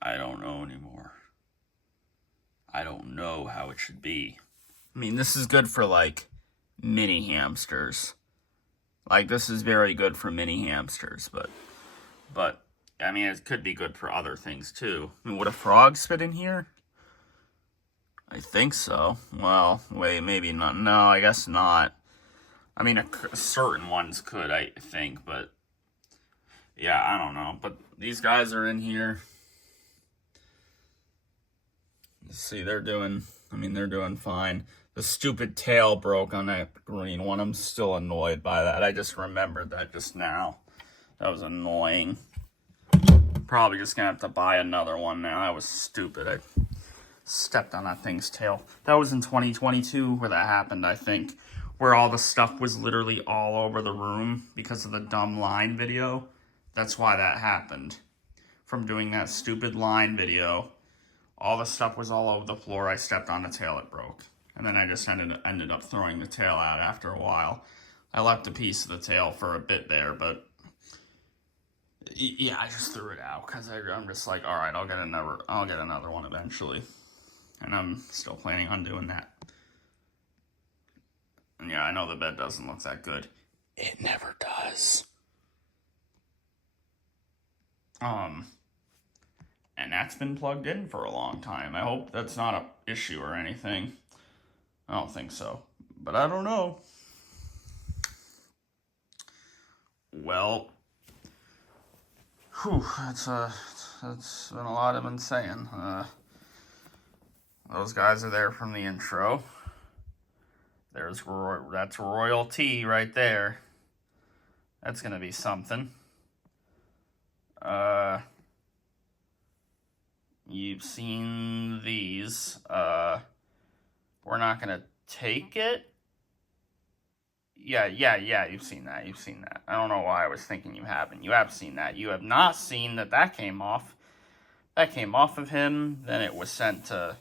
I don't know anymore. I don't know how it should be. I mean, this is good for, like, mini hamsters. Like, this is very good for mini hamsters, but, I mean, it could be good for other things, too. I mean, would a frog fit in here? I think so. Well, wait, maybe not. No, I guess not. I mean, certain ones could, I think, but, yeah, I don't know. But these guys are in here. Let's see, they're doing fine. The stupid tail broke on that green one. I'm still annoyed by that. I just remembered that just now. That was annoying. Probably just gonna have to buy another one now. That was stupid. I stepped on that thing's tail. That was in 2022 where that happened, I think. Where all the stuff was literally all over the room because of the dumb line video. That's why that happened. From doing that stupid line video, all the stuff was all over the floor. I stepped on the tail, it broke. And then I just ended up throwing the tail out after a while. I left a piece of the tail for a bit there, but yeah, I just threw it out because I'm just like, all right, I'll get another one eventually, and I'm still planning on doing that. And yeah, I know the bed doesn't look that good. It never does. And that's been plugged in for a long time. I hope that's not an issue or anything. I don't think so, but I don't know. Well, that's been a lot I've been saying. Those guys are there from the intro. That's royalty right there. That's gonna be something. You've seen these. We're not gonna take it. Yeah, you've seen that. I don't know why I was thinking you haven't. You have seen that. You have not seen that came off. That came off of him. Then it was sent to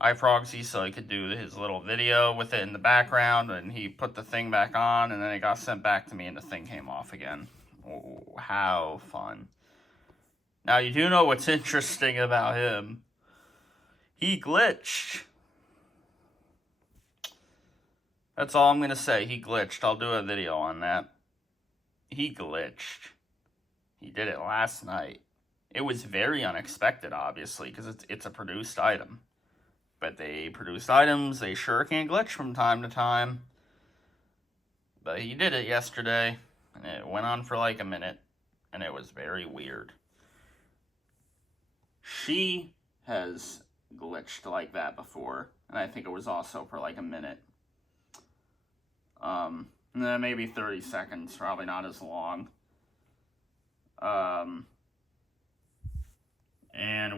iProxy so he could do his little video with it in the background, and he put the thing back on, and then it got sent back to me, and the thing came off again. Oh, how fun. Now, you do know what's interesting about him. He glitched. That's all I'm going to say. He glitched. I'll do a video on that. He glitched. He did it last night. It was very unexpected, obviously, because it's a produced item. But they produced items. They sure can glitch from time to time. But he did it yesterday, and it went on for like a minute, and it was very weird. She has glitched like that before, and I think it was also for like a minute. And then maybe 30 seconds, probably not as long. And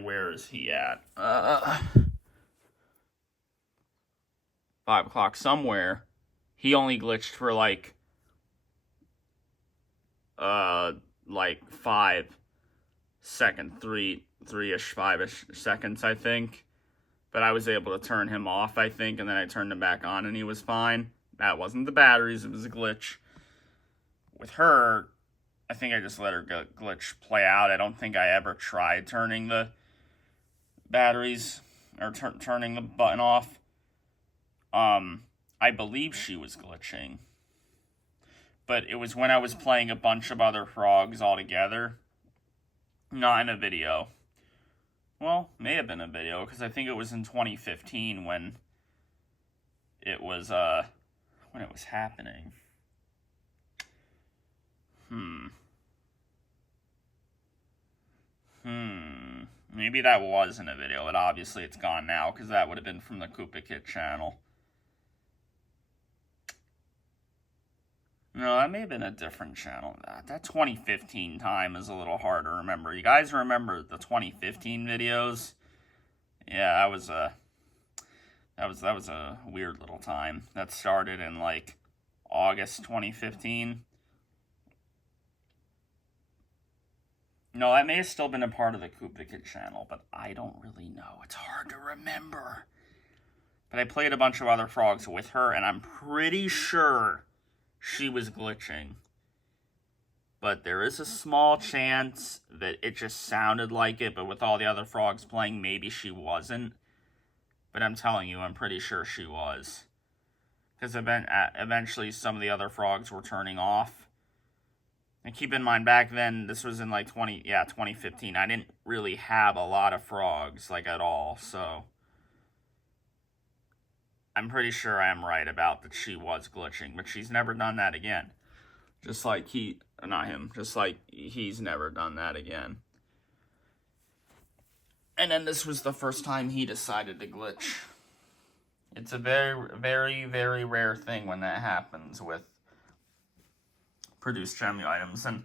where is he at? 5 o'clock somewhere. He only glitched for like 5 seconds, 3-ish, 5-ish seconds, I think. But I was able to turn him off, I think, and then I turned him back on and he was fine. That wasn't the batteries, it was a glitch. With her, I think I just let her glitch play out. I don't think I ever tried turning the batteries, or turning the button off. I believe she was glitching. But it was when I was playing a bunch of other frogs all together. Not in a video. Well, may have been a video, because I think it was in 2015 when it was happening. Maybe that was in a video, but obviously it's gone now, because that would have been from the Koopa Kid channel. No, that may have been a different channel. That 2015 time is a little hard to remember. You guys remember the 2015 videos? Yeah, That was a weird little time. That started in like August 2015. No, that may have still been a part of the Kupika channel, but I don't really know. It's hard to remember. But I played a bunch of other frogs with her, and I'm pretty sure she was glitching. But there is a small chance that it just sounded like it, but with all the other frogs playing, maybe she wasn't. But I'm telling you, I'm pretty sure she was. Because eventually some of the other frogs were turning off. And keep in mind, back then, this was in like 2015. I didn't really have a lot of frogs, like at all, so I'm pretty sure I am right about that she was glitching, but she's never done that again. Just like just like he's never done that again. And then this was the first time he decided to glitch. It's a very, very, very rare thing when that happens with produced gem items, and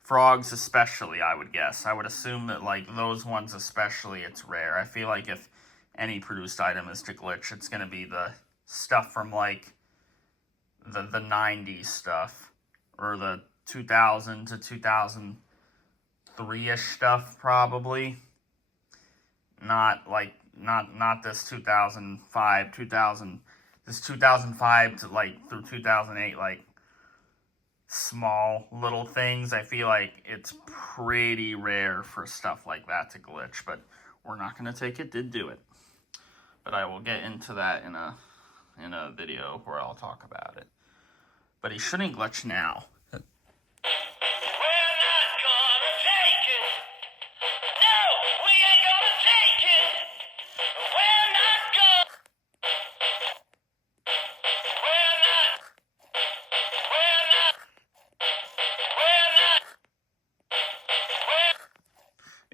frogs especially, I would guess. I would assume that, like, those ones especially, it's rare. I feel like if any produced item is to glitch, it's going to be the stuff from, like, the 90s stuff, or the 2000 to 2003-ish stuff, probably. Not this 2005 to, like, through 2008, like, small little things. I feel like it's pretty rare for stuff like that to glitch, but we're not going to take it to do it. But I will get into that in a video where I'll talk about it. But he shouldn't glitch now.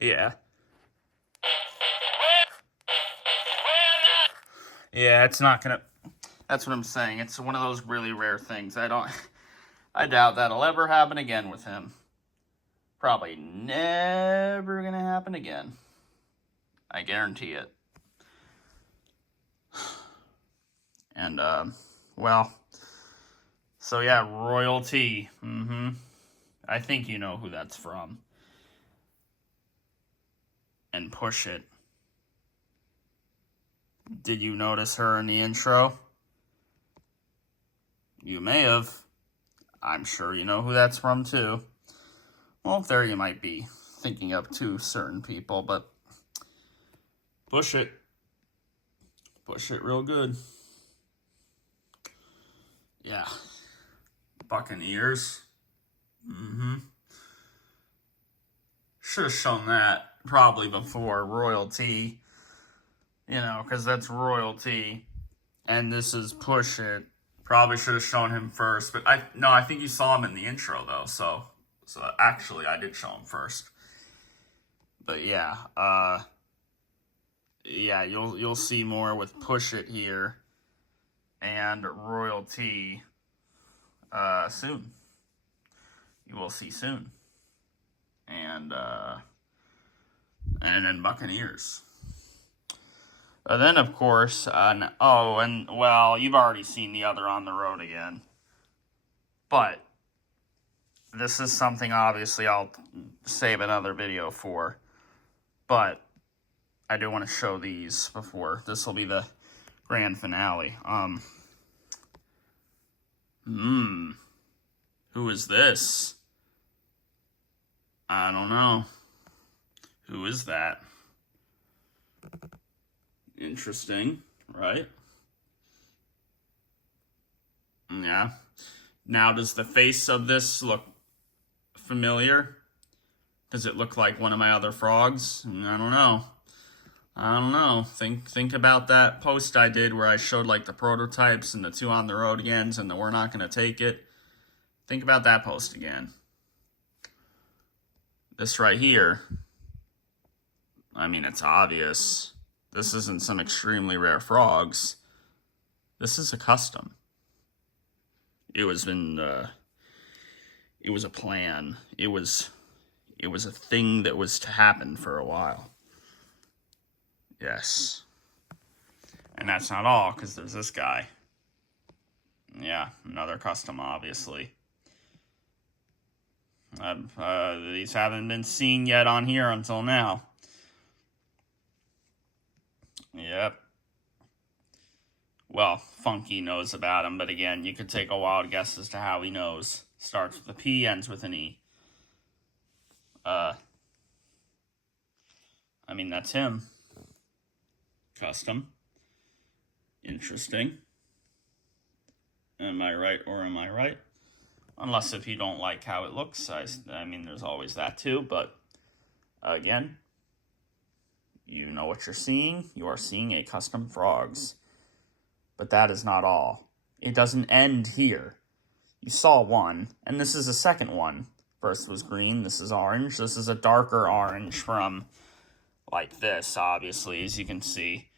Yeah. Yeah, it's not gonna... That's what I'm saying. It's one of those really rare things. I doubt that'll ever happen again with him. Probably never gonna happen again. I guarantee it. And, well... So yeah, Royalty. I think you know who that's from. And Push It. Did you notice her in the intro? You may have. I'm sure you know who that's from too. Well, there you might be thinking of two certain people, but Push It. Push it real good. Yeah. Buccaneers. Should have shown that probably before Royalty. You know, because that's Royalty. And this is Push It. Probably should have shown him first. But I think you saw him in the intro, though. So actually, I did show him first. But yeah. Yeah, you'll see more with Push It here. And Royalty soon. You will see soon. And then Buccaneers. Then, of course, well, you've already seen the other On the Road Again. But this is something, obviously, I'll save another video for. But I do want to show these before. This will be the grand finale. Who is this? I don't know. Who is that? Interesting, right? Yeah. Now, does the face of this look familiar? Does it look like one of my other frogs? I don't know. Think about that post I did where I showed like the prototypes and the two On the Road Agains and the We're Not Gonna Take It. Think about that post again. This right here, I mean, it's obvious. This isn't some extremely rare frogs. This is a custom. It was a plan. It was a thing that was to happen for a while. Yes. And that's not all, because there's this guy. Yeah, another custom, obviously. These haven't been seen yet on here until now. Yep. Well, Funky knows about him, but again, you could take a wild guess as to how he knows. Starts with a P, ends with an E. I mean, that's him. Custom. Interesting. Am I right or am I right? Unless if you don't like how it looks. I mean, there's always that too, but again, you know what you're seeing. You are seeing a custom frogs. But that is not all. It doesn't end here. You saw one, and this is the second one. First was green, this is orange. This is a darker orange from like this, obviously, as you can see.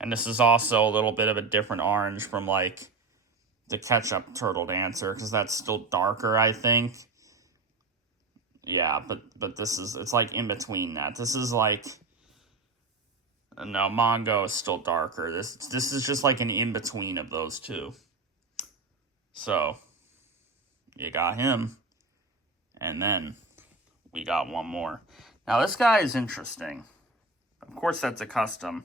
And this is also a little bit of a different orange from like the ketchup turtle dancer, because that's still darker, I think. Yeah, but this is, it's like in between that. This is like, no, Mongo is still darker. This is just like an in-between of those two. So, you got him. And then, we got one more. Now, this guy is interesting. Of course, that's a custom.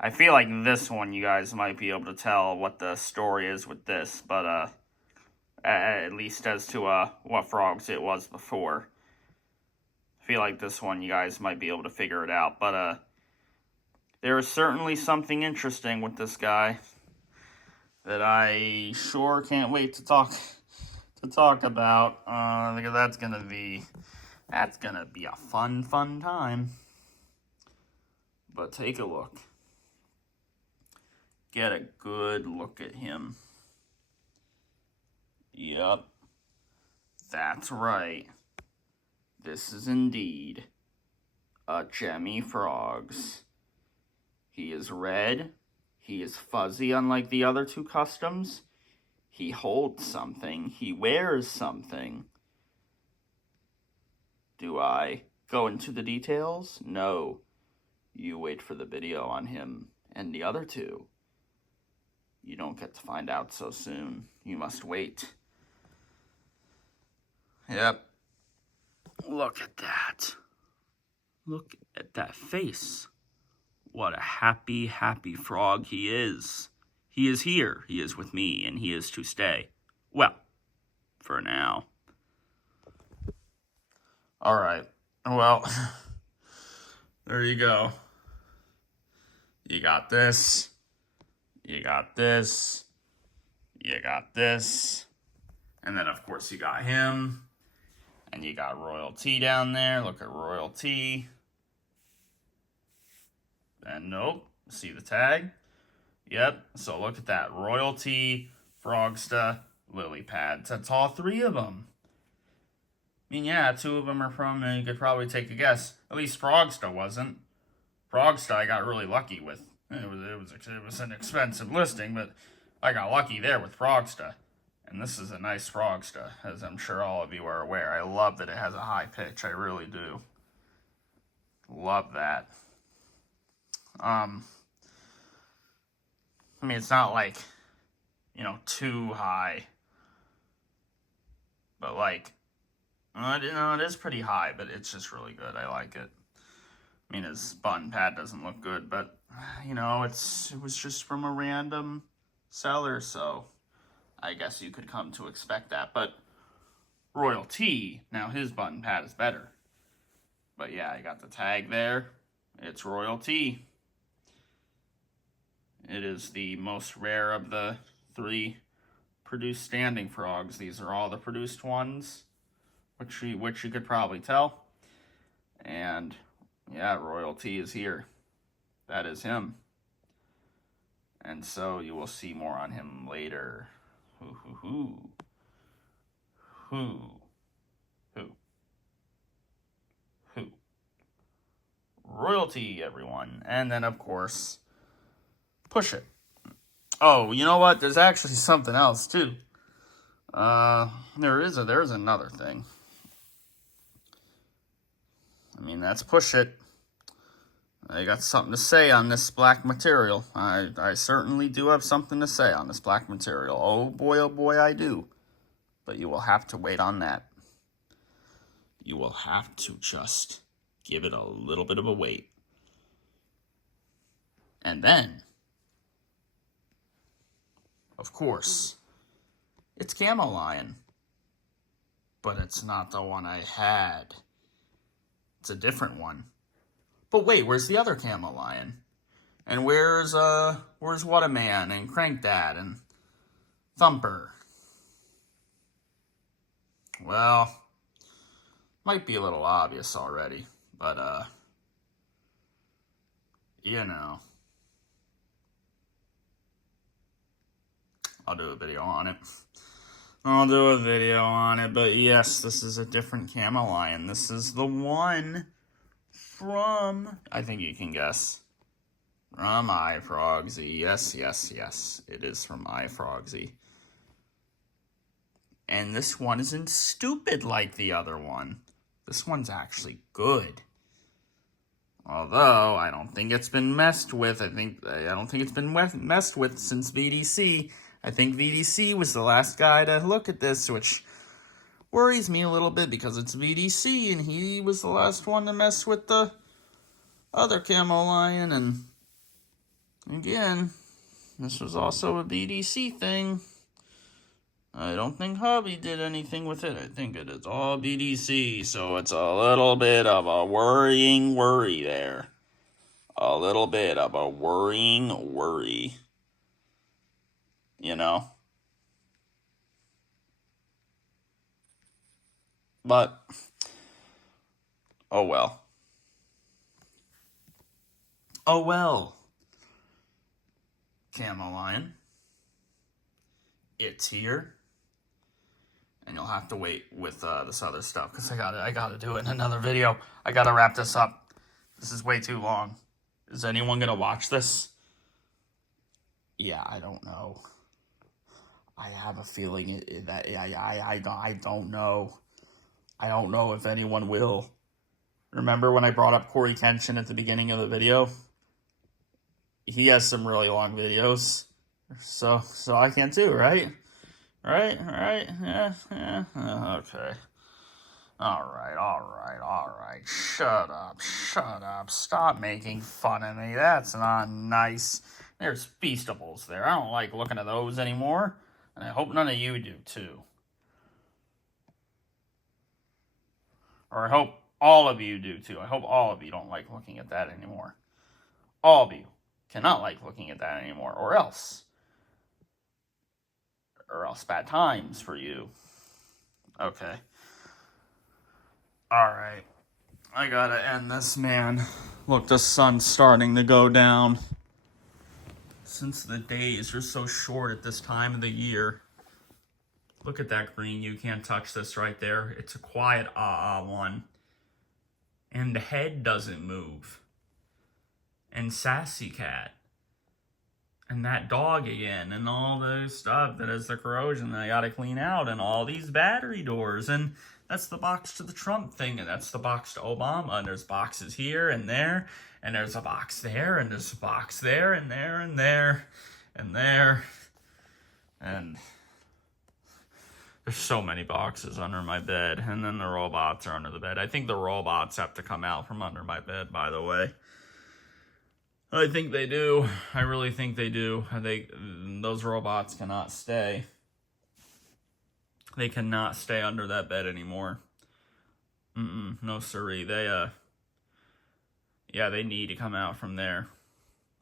I feel like this one, you guys might be able to tell what the story is with this. But, at least as to, what frogs it was before. I feel like this one, you guys might be able to figure it out. But, there is certainly something interesting with this guy that I sure can't wait to talk about. Because that's gonna be a fun time. But take a look. Get a good look at him. Yup. That's right. This is indeed a Jemmy Frogs. He is red. He is fuzzy, unlike the other two customs. He holds something. He wears something. Do I go into the details? No. You wait for the video on him and the other two. You don't get to find out so soon. You must wait. Yep. Look at that. Look at that face. What a happy, happy frog he is. He is here. He is with me, and he is to stay. Well, for now. All right. Well, there you go. You got this. You got this. You got this. And then, of course, you got him. And you got Royalty down there. Look at Royalty. And nope, see the tag? Yep, so look at that. Royalty, Frogsta, Lily Pads. That's all three of them. I mean, yeah, two of them are from, you could probably take a guess. At least Frogsta wasn't. Frogsta I got really lucky with. It was an expensive listing, but I got lucky there with Frogsta. And this is a nice Frogsta, as I'm sure all of you are aware. I love that it has a high pitch. I really do. Love that. I mean, it's not like, too high. But like, it is pretty high, but it's just really good. I like it. I mean, his button pad doesn't look good, but, it was just from a random seller, so I guess you could come to expect that. But Royalty, now his button pad is better. But yeah, I got the tag there. It's Royalty. It is the most rare of the three produced standing frogs. These are all the produced ones, which you could probably tell. And yeah, Royalty is here. That is him. And so you will see more on him later. Who? Royalty, everyone. And then, of course, Push It. Oh, you know what? There's actually something else, too. There's another thing. I mean, that's Push It. I got something to say on this black material. I certainly do have something to say on this black material. Oh boy, I do. But you will have to wait on that. You will have to just give it a little bit of a wait. And then, of course, it's Camo Lion. But it's not the one I had. It's a different one. But wait, where's the other Camo Lion? And where's What a Man and Crank Dad and Thumper? Well, might be a little obvious already, but you know. I'll do a video on it. But yes, this is a different Camo Lion. This is the one from, I think you can guess, from iFrogsy. Yes. It is from iFrogsy. And this one isn't stupid like the other one. This one's actually good. Although, I don't think it's been messed with. I don't think it's been messed with since VDC. I think VDC was the last guy to look at this, which worries me a little bit because it's VDC, and he was the last one to mess with the other Camo Lion. And again, this was also a VDC thing. I don't think Hobby did anything with it. I think it is all VDC, so it's a little bit of a worrying worry there. A little bit of a worrying worry. You know? But, oh well. Oh well. Camo Lion. It's here. And you'll have to wait with this other stuff, because I gotta do it in another video. I gotta wrap this up. This is way too long. Is anyone gonna watch this? Yeah, I don't know. I have a feeling that I don't know. I don't know if anyone will. Remember when I brought up Cory Kenshin at the beginning of the video? He has some really long videos. So I can too, right? Right? Yeah. Okay. Alright. Shut up. Stop making fun of me. That's not nice. There's Feastables there. I don't like looking at those anymore. And I hope none of you do, too. Or I hope all of you do, too. I hope all of you don't like looking at that anymore. All of you cannot like looking at that anymore. Or else bad times for you. Okay. Alright. I gotta end this, man. Look, the sun's starting to go down. Since the days are so short at this time of the year. Look at that green. You can't touch this right there. It's a quiet one. And the head doesn't move. And Sassy Cat. And that dog again. And all those stuff that is the corrosion that I gotta clean out. And all these battery doors. And that's the box to the Trump thing. And that's the box to Obama. And there's boxes here and there. And there's a box there. And there's a box there. And there and there. And there. And there's so many boxes under my bed. And then the robots are under the bed. I think the robots have to come out from under my bed, by the way. I think they do. I really think they do. Those robots cannot stay. They cannot stay under that bed anymore. No siree. They need to come out from there.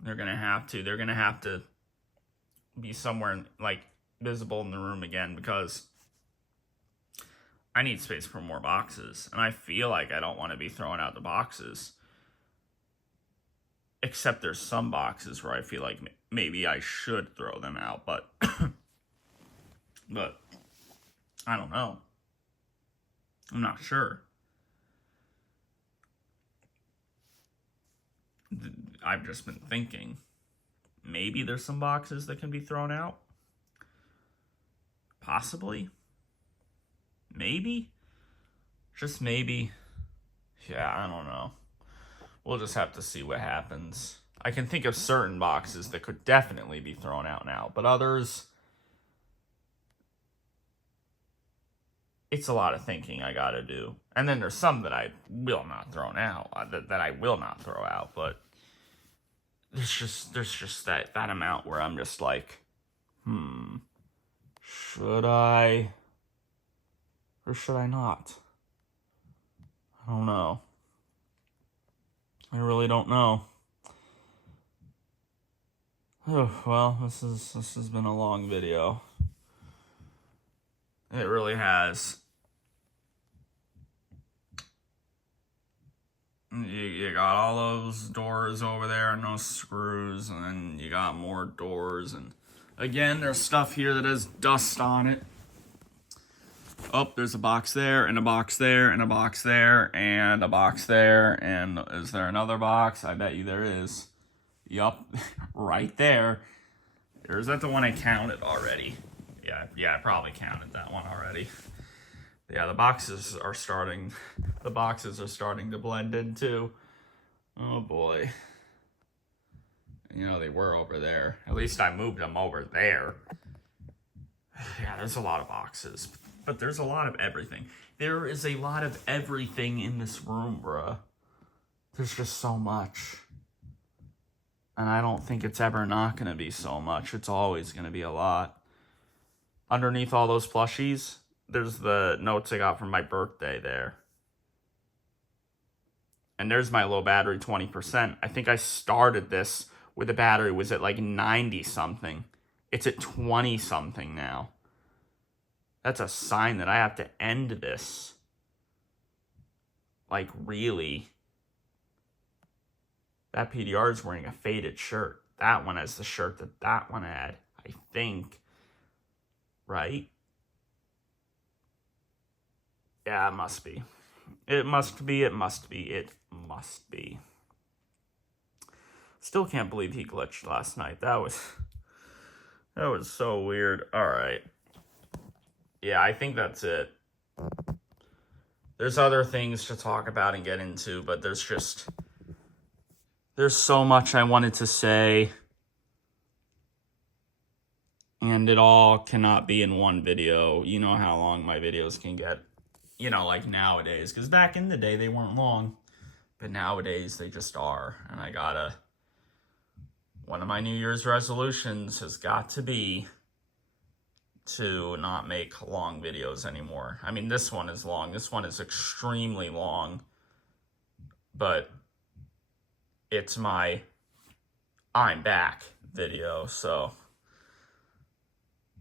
They're gonna have to. They're gonna have to be somewhere like visible in the room again, because I need space for more boxes, and I feel like I don't want to be throwing out the boxes. Except there's some boxes where I feel like maybe I should throw them out, but I don't know. I'm not sure. I've just been thinking, maybe there's some boxes that can be thrown out. Possibly. Maybe. Just maybe. Yeah, I don't know. we'll just have to see what happens. I can think of certain boxes that could definitely be thrown out now, but others, it's a lot of thinking I gotta do. And then there's some that I will not throw out, that I will not throw out, but there's just that amount where I'm just like, should I or should I not? I don't know. I really don't know. Oh, well, this has been a long video. It really has. You got all those doors over there and those screws, and then you got more doors, and again, there's stuff here that has dust on it. Oh, there's a box there, and a box there, and a box there, and a box there, and is there another box? I bet you there is. Yup, right there. Or is that the one I counted already? Yeah, I probably counted that one already. Yeah, the boxes are starting to blend in too. Oh boy. You know, they were over there. At least I moved them over there. Yeah, there's a lot of boxes. But there's a lot of everything. There is a lot of everything in this room, bruh. There's just so much. And I don't think it's ever not going to be so much. It's always going to be a lot. Underneath all those plushies, there's the notes I got from my birthday there. And there's my low battery, 20%. I think I started this with a battery was at like 90-something. It's at 20-something now. That's a sign that I have to end this. Like, really. That PDR is wearing a faded shirt. That one has the shirt that one had, I think. Right? Yeah, it must be. It must be. Still can't believe he glitched last night. That was so weird. Alright. Yeah, I think that's it. There's other things to talk about and get into, but there's so much I wanted to say, and it all cannot be in one video. You know how long my videos can get, like nowadays, because back in the day they weren't long, but nowadays they just are, and one of my New Year's resolutions has got to be to not make long videos anymore. I mean, this one is long. This one is extremely long, but it's my I'm back video, so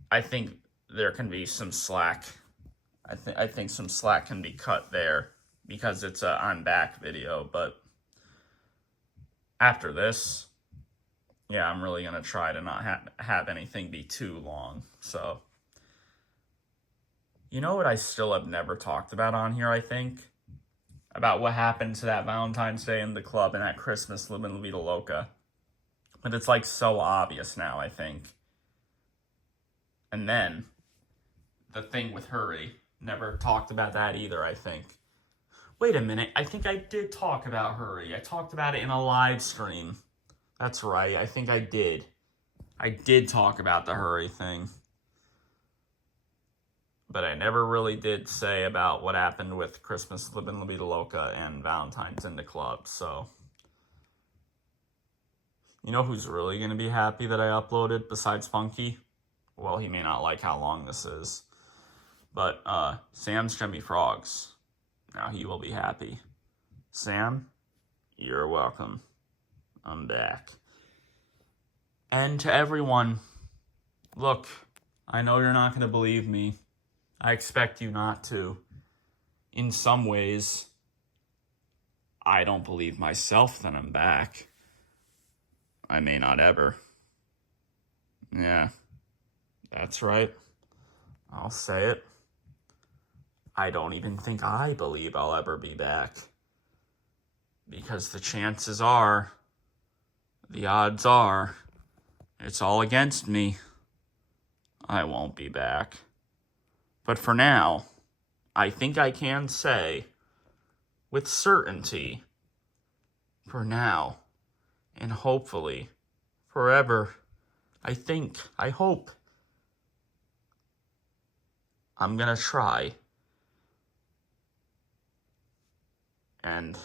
I think there can be some slack. I think some slack can be cut there because it's a I'm back video, but after this, yeah, I'm really going to try to not have anything be too long, so. You know what I still have never talked about on here, I think? About what happened to that Valentine's Day in the club and that Christmas living La Vida Loca. But it's like so obvious now, I think. And then, the thing with Hurry. Never talked about that either, I think. Wait a minute, I think I did talk about Hurry. I talked about it in a live stream. That's right, I think I did. I did talk about the Hurry thing. But I never really did say about what happened with Christmas Livin' La Vida Loca and Valentine's in the club, so. You know who's really going to be happy that I uploaded besides Funky? Well, he may not like how long this is. But, Sam's Jimmy Frogs. Now he will be happy. Sam, you're welcome. I'm back. And to everyone, look, I know you're not going to believe me. I expect you not to. In some ways, I don't believe myself that I'm back. I may not ever. Yeah, that's right. I'll say it. I don't even think I believe I'll ever be back. Because the chances are, the odds are, it's all against me. I won't be back. But for now, I think I can say, with certainty, for now, and hopefully forever. I hope. I'm gonna try. And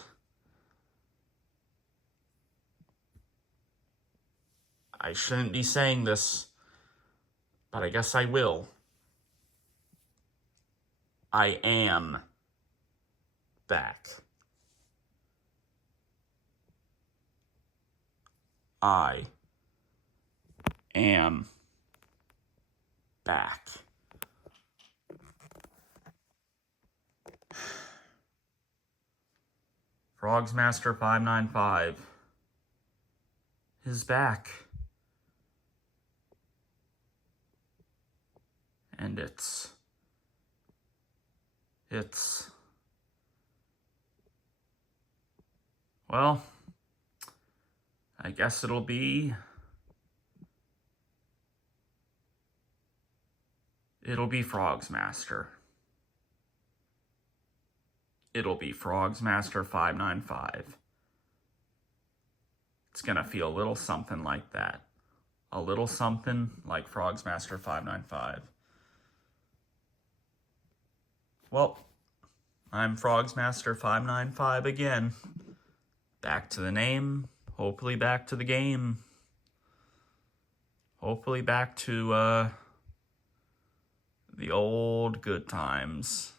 I shouldn't be saying this, but I guess I will. I am back. I am back. Frogsmaster 595 is back. And it's well, I guess it'll be Frogsmaster. It'll be Frogsmaster 595. It's gonna feel a little something like that. A little something like Frogsmaster 595. Well, I'm Frogsmaster 595 again. Back to the name, hopefully back to the game. Hopefully back to the old good times.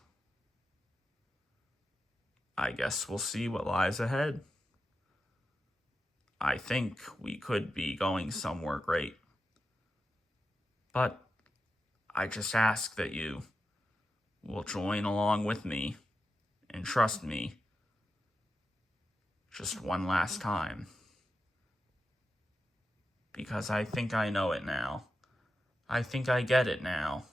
I guess we'll see what lies ahead. I think we could be going somewhere great. But I just ask that you will join along with me and trust me just one last time. Because I think I know it now. I think I get it now.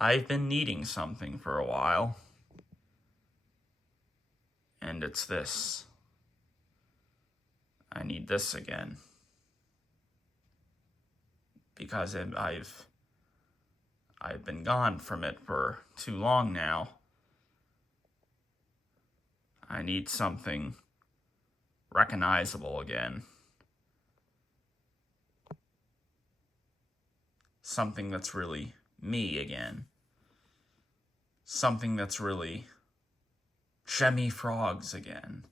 I've been needing something for a while. And it's this. I need this again. Because I've been gone from it for too long now. I need something recognizable again. Something that's really me again. Something that's really Jemmy Frogs again.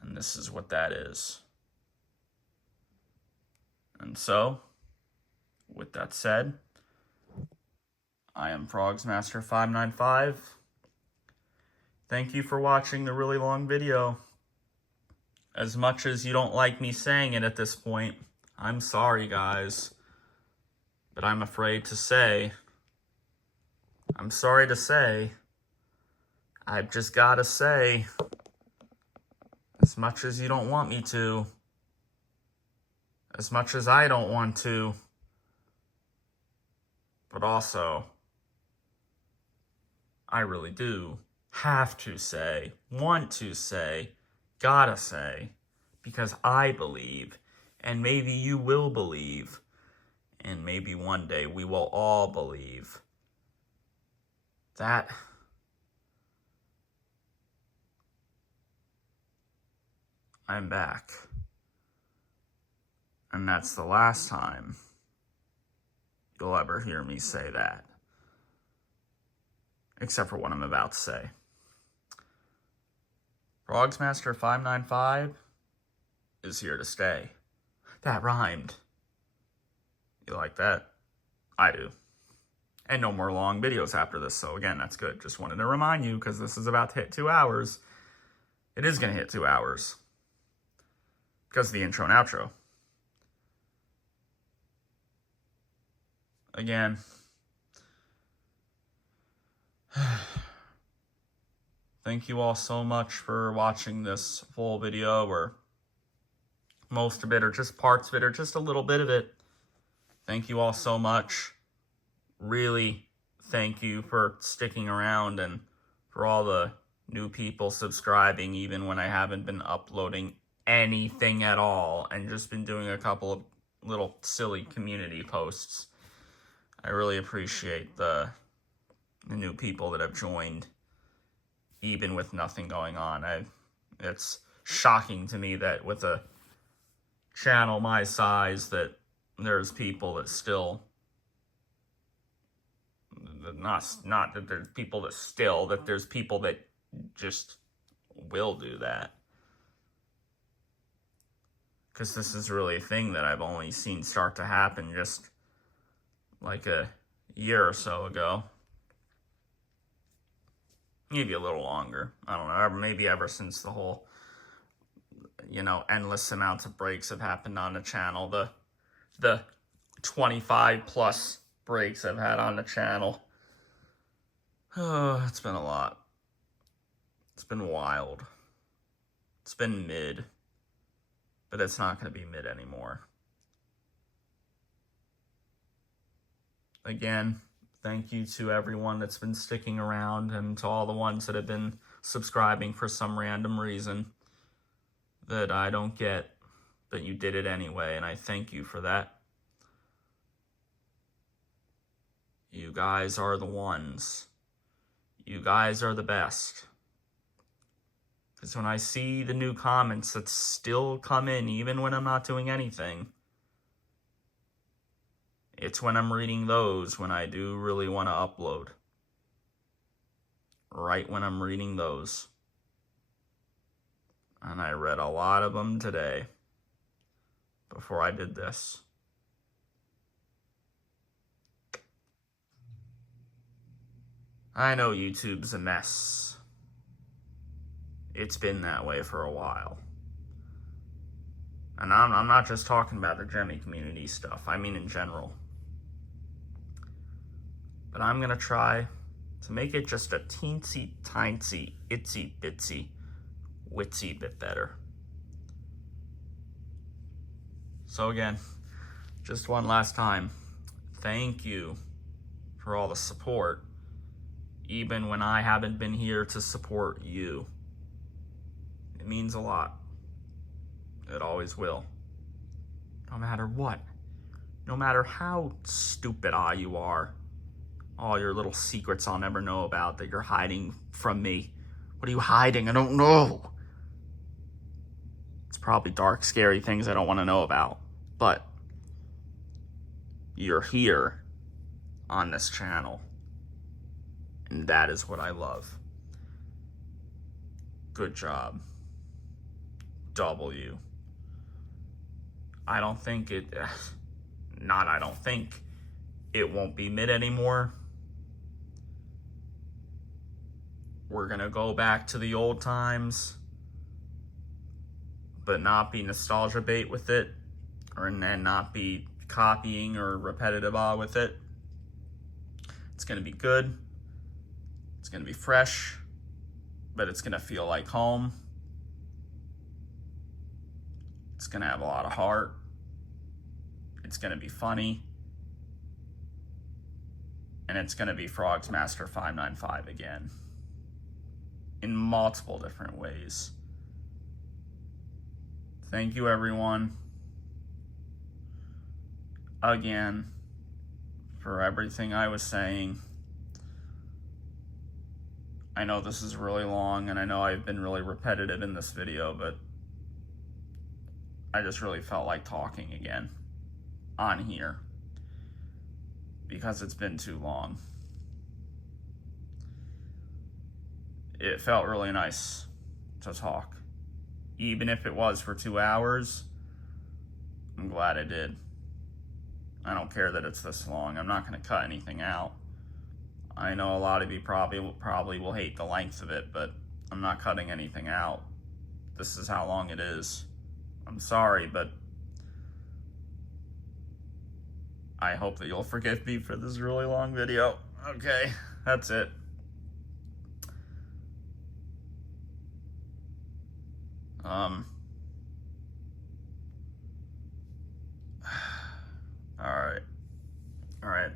And this is what that is. And so, with that said, I am Frogsmaster 595. Thank you for watching the really long video. As much as you don't like me saying it at this point, I'm sorry, guys. But I'm afraid to say, I'm sorry to say, I've just gotta say, as much as you don't want me to, as much as I don't want to, but also, I really do have to say, want to say, gotta say, because I believe, and maybe you will believe, and maybe one day we will all believe, that I'm back. And that's the last time you'll ever hear me say that. Except for what I'm about to say. Frogsmaster 595 is here to stay. That rhymed. You like that? I do. And no more long videos after this, so again, that's good. Just wanted to remind you, because this is about to hit 2 hours. It is going to hit 2 hours. Because of the intro and outro. Again, thank you all so much for watching this full video, or most of it, or just parts of it, or just a little bit of it. Thank you all so much. Really, thank you for sticking around, and for all the new people subscribing, even when I haven't been uploading anything at all, and just been doing a couple of little silly community posts. I really appreciate the new people that have joined, even with nothing going on. It's shocking to me that with a channel my size that there's people that still not that there's people that still that there's people that just will do that, because this is really a thing that I've only seen start to happen just like a year or so ago, maybe a little longer. I don't know, maybe ever since the whole, you know, endless amounts of breaks have happened on the channel, the 25 plus breaks I've had on the channel. Oh, it's been a lot. It's been wild. It's been mid, but it's not going to be mid anymore. Again, thank you to everyone that's been sticking around, and to all the ones that have been subscribing for some random reason that I don't get, but you did it anyway, and I thank you for that. You guys are the ones. You guys are the best. Because when I see the new comments that still come in, even when I'm not doing anything, it's when I'm reading those when I do really want to upload. Right when I'm reading those. And I read a lot of them today before I did this. I know YouTube's a mess. It's been that way for a while. And I'm not just talking about the Jemmy community stuff. I mean in general. But I'm going to try to make it just a teensy, tiny, itsy, bitsy, witsy bit better. So again, just one last time, thank you for all the support, even when I haven't been here to support you. It means a lot. It always will. No matter what. No matter how stupid you are. All your little secrets I'll never know about that you're hiding from me. What are you hiding? I don't know. It's probably dark, scary things I don't want to know about. But you're here on this channel. And that is what I love. Good job. W. I don't think it won't be mid anymore. We're gonna go back to the old times, but not be nostalgia bait with it, and not be copying or repetitive with it. It's gonna be good. It's gonna be fresh, but it's gonna feel like home. It's gonna have a lot of heart. It's gonna be funny. And it's gonna be Frogs Master 595 again. In multiple different ways. Thank you, everyone. Again, for everything I was saying. I know this is really long, and I know I've been really repetitive in this video, but I just really felt like talking again on here because it's been too long. It felt really nice to talk. Even if it was for 2 hours, I'm glad I did. I don't care that it's this long. I'm not going to cut anything out. I know a lot of you probably will hate the length of it, but I'm not cutting anything out. This is how long it is. I'm sorry, but I hope that you'll forgive me for this really long video. Okay, that's it. All right,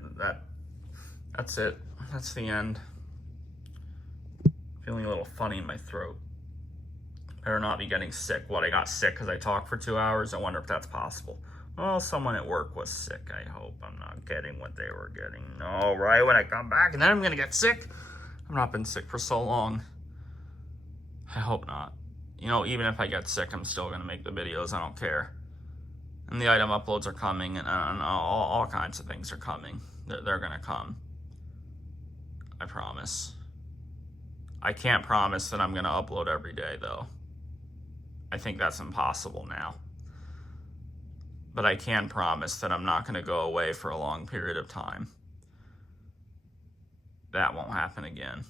that's it. That's the end. Feeling a little funny in my throat. Better not be getting sick. What, I got sick because I talked for 2 hours? I wonder if that's possible. Well, someone at work was sick. I hope I'm not getting what they were getting. No, right when I come back and then I'm gonna get sick? I've not been sick for so long. I hope not. You know, even if I get sick, I'm still going to make the videos. I don't care. And the item uploads are coming, and all kinds of things are coming. They're going to come. I promise. I can't promise that I'm going to upload every day, though. I think that's impossible now. But I can promise that I'm not going to go away for a long period of time. That won't happen again.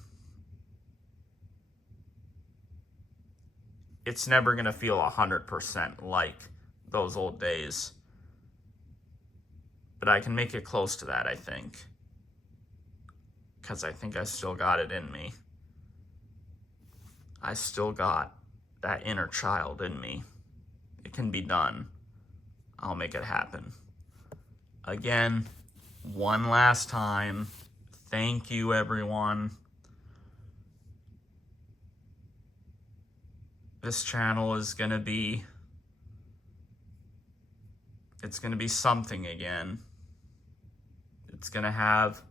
It's never going to feel 100% like those old days. But I can make it close to that, I think. Because I think I still got it in me. I still got that inner child in me. It can be done. I'll make it happen. Again, one last time, thank you, everyone. This channel is going to be, it's going to be something again. It's going to have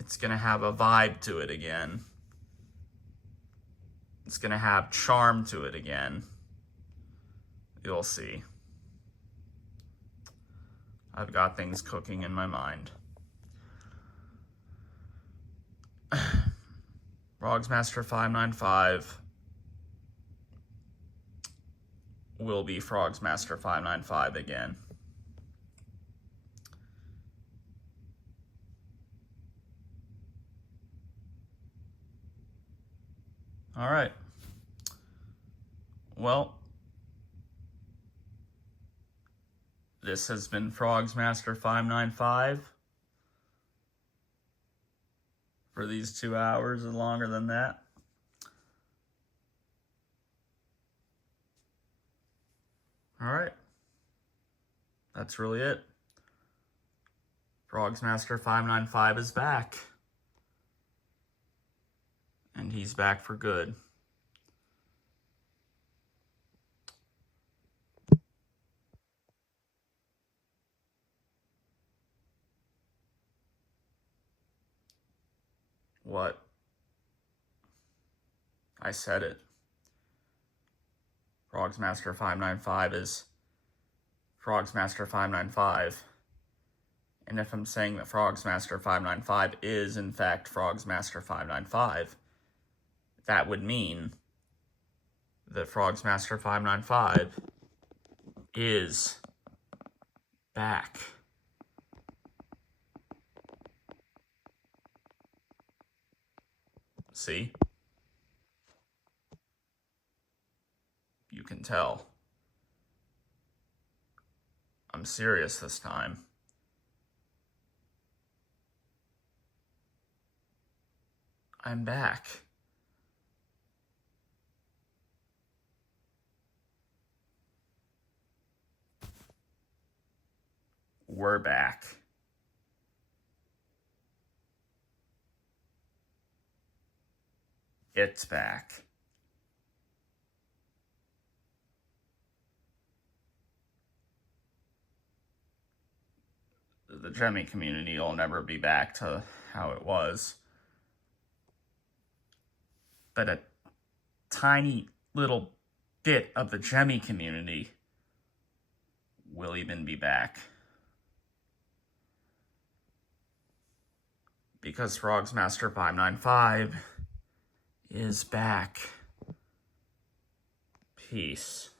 a vibe to it again. It's going to have charm to it again. You'll see. I've got things cooking in my mind. Frogsmaster 595 will be Frogsmaster 595 again. All right. Well, this has been Frogsmaster 595 for these 2 hours and longer than that. All right. That's really it. Frogsmaster 595 is back. And he's back for good. What? I said it. Frogsmaster 595 is Frogsmaster 595. And if I'm saying that Frogsmaster 595 is, in fact, Frogsmaster 595, that would mean that Frogsmaster 595 is back. See? You can tell. I'm serious this time. I'm back. We're back. It's back. The Gemmy community will never be back to how it was. But a tiny little bit of the Gemmy community will even be back. Because Frogsmaster 595 is back. Peace.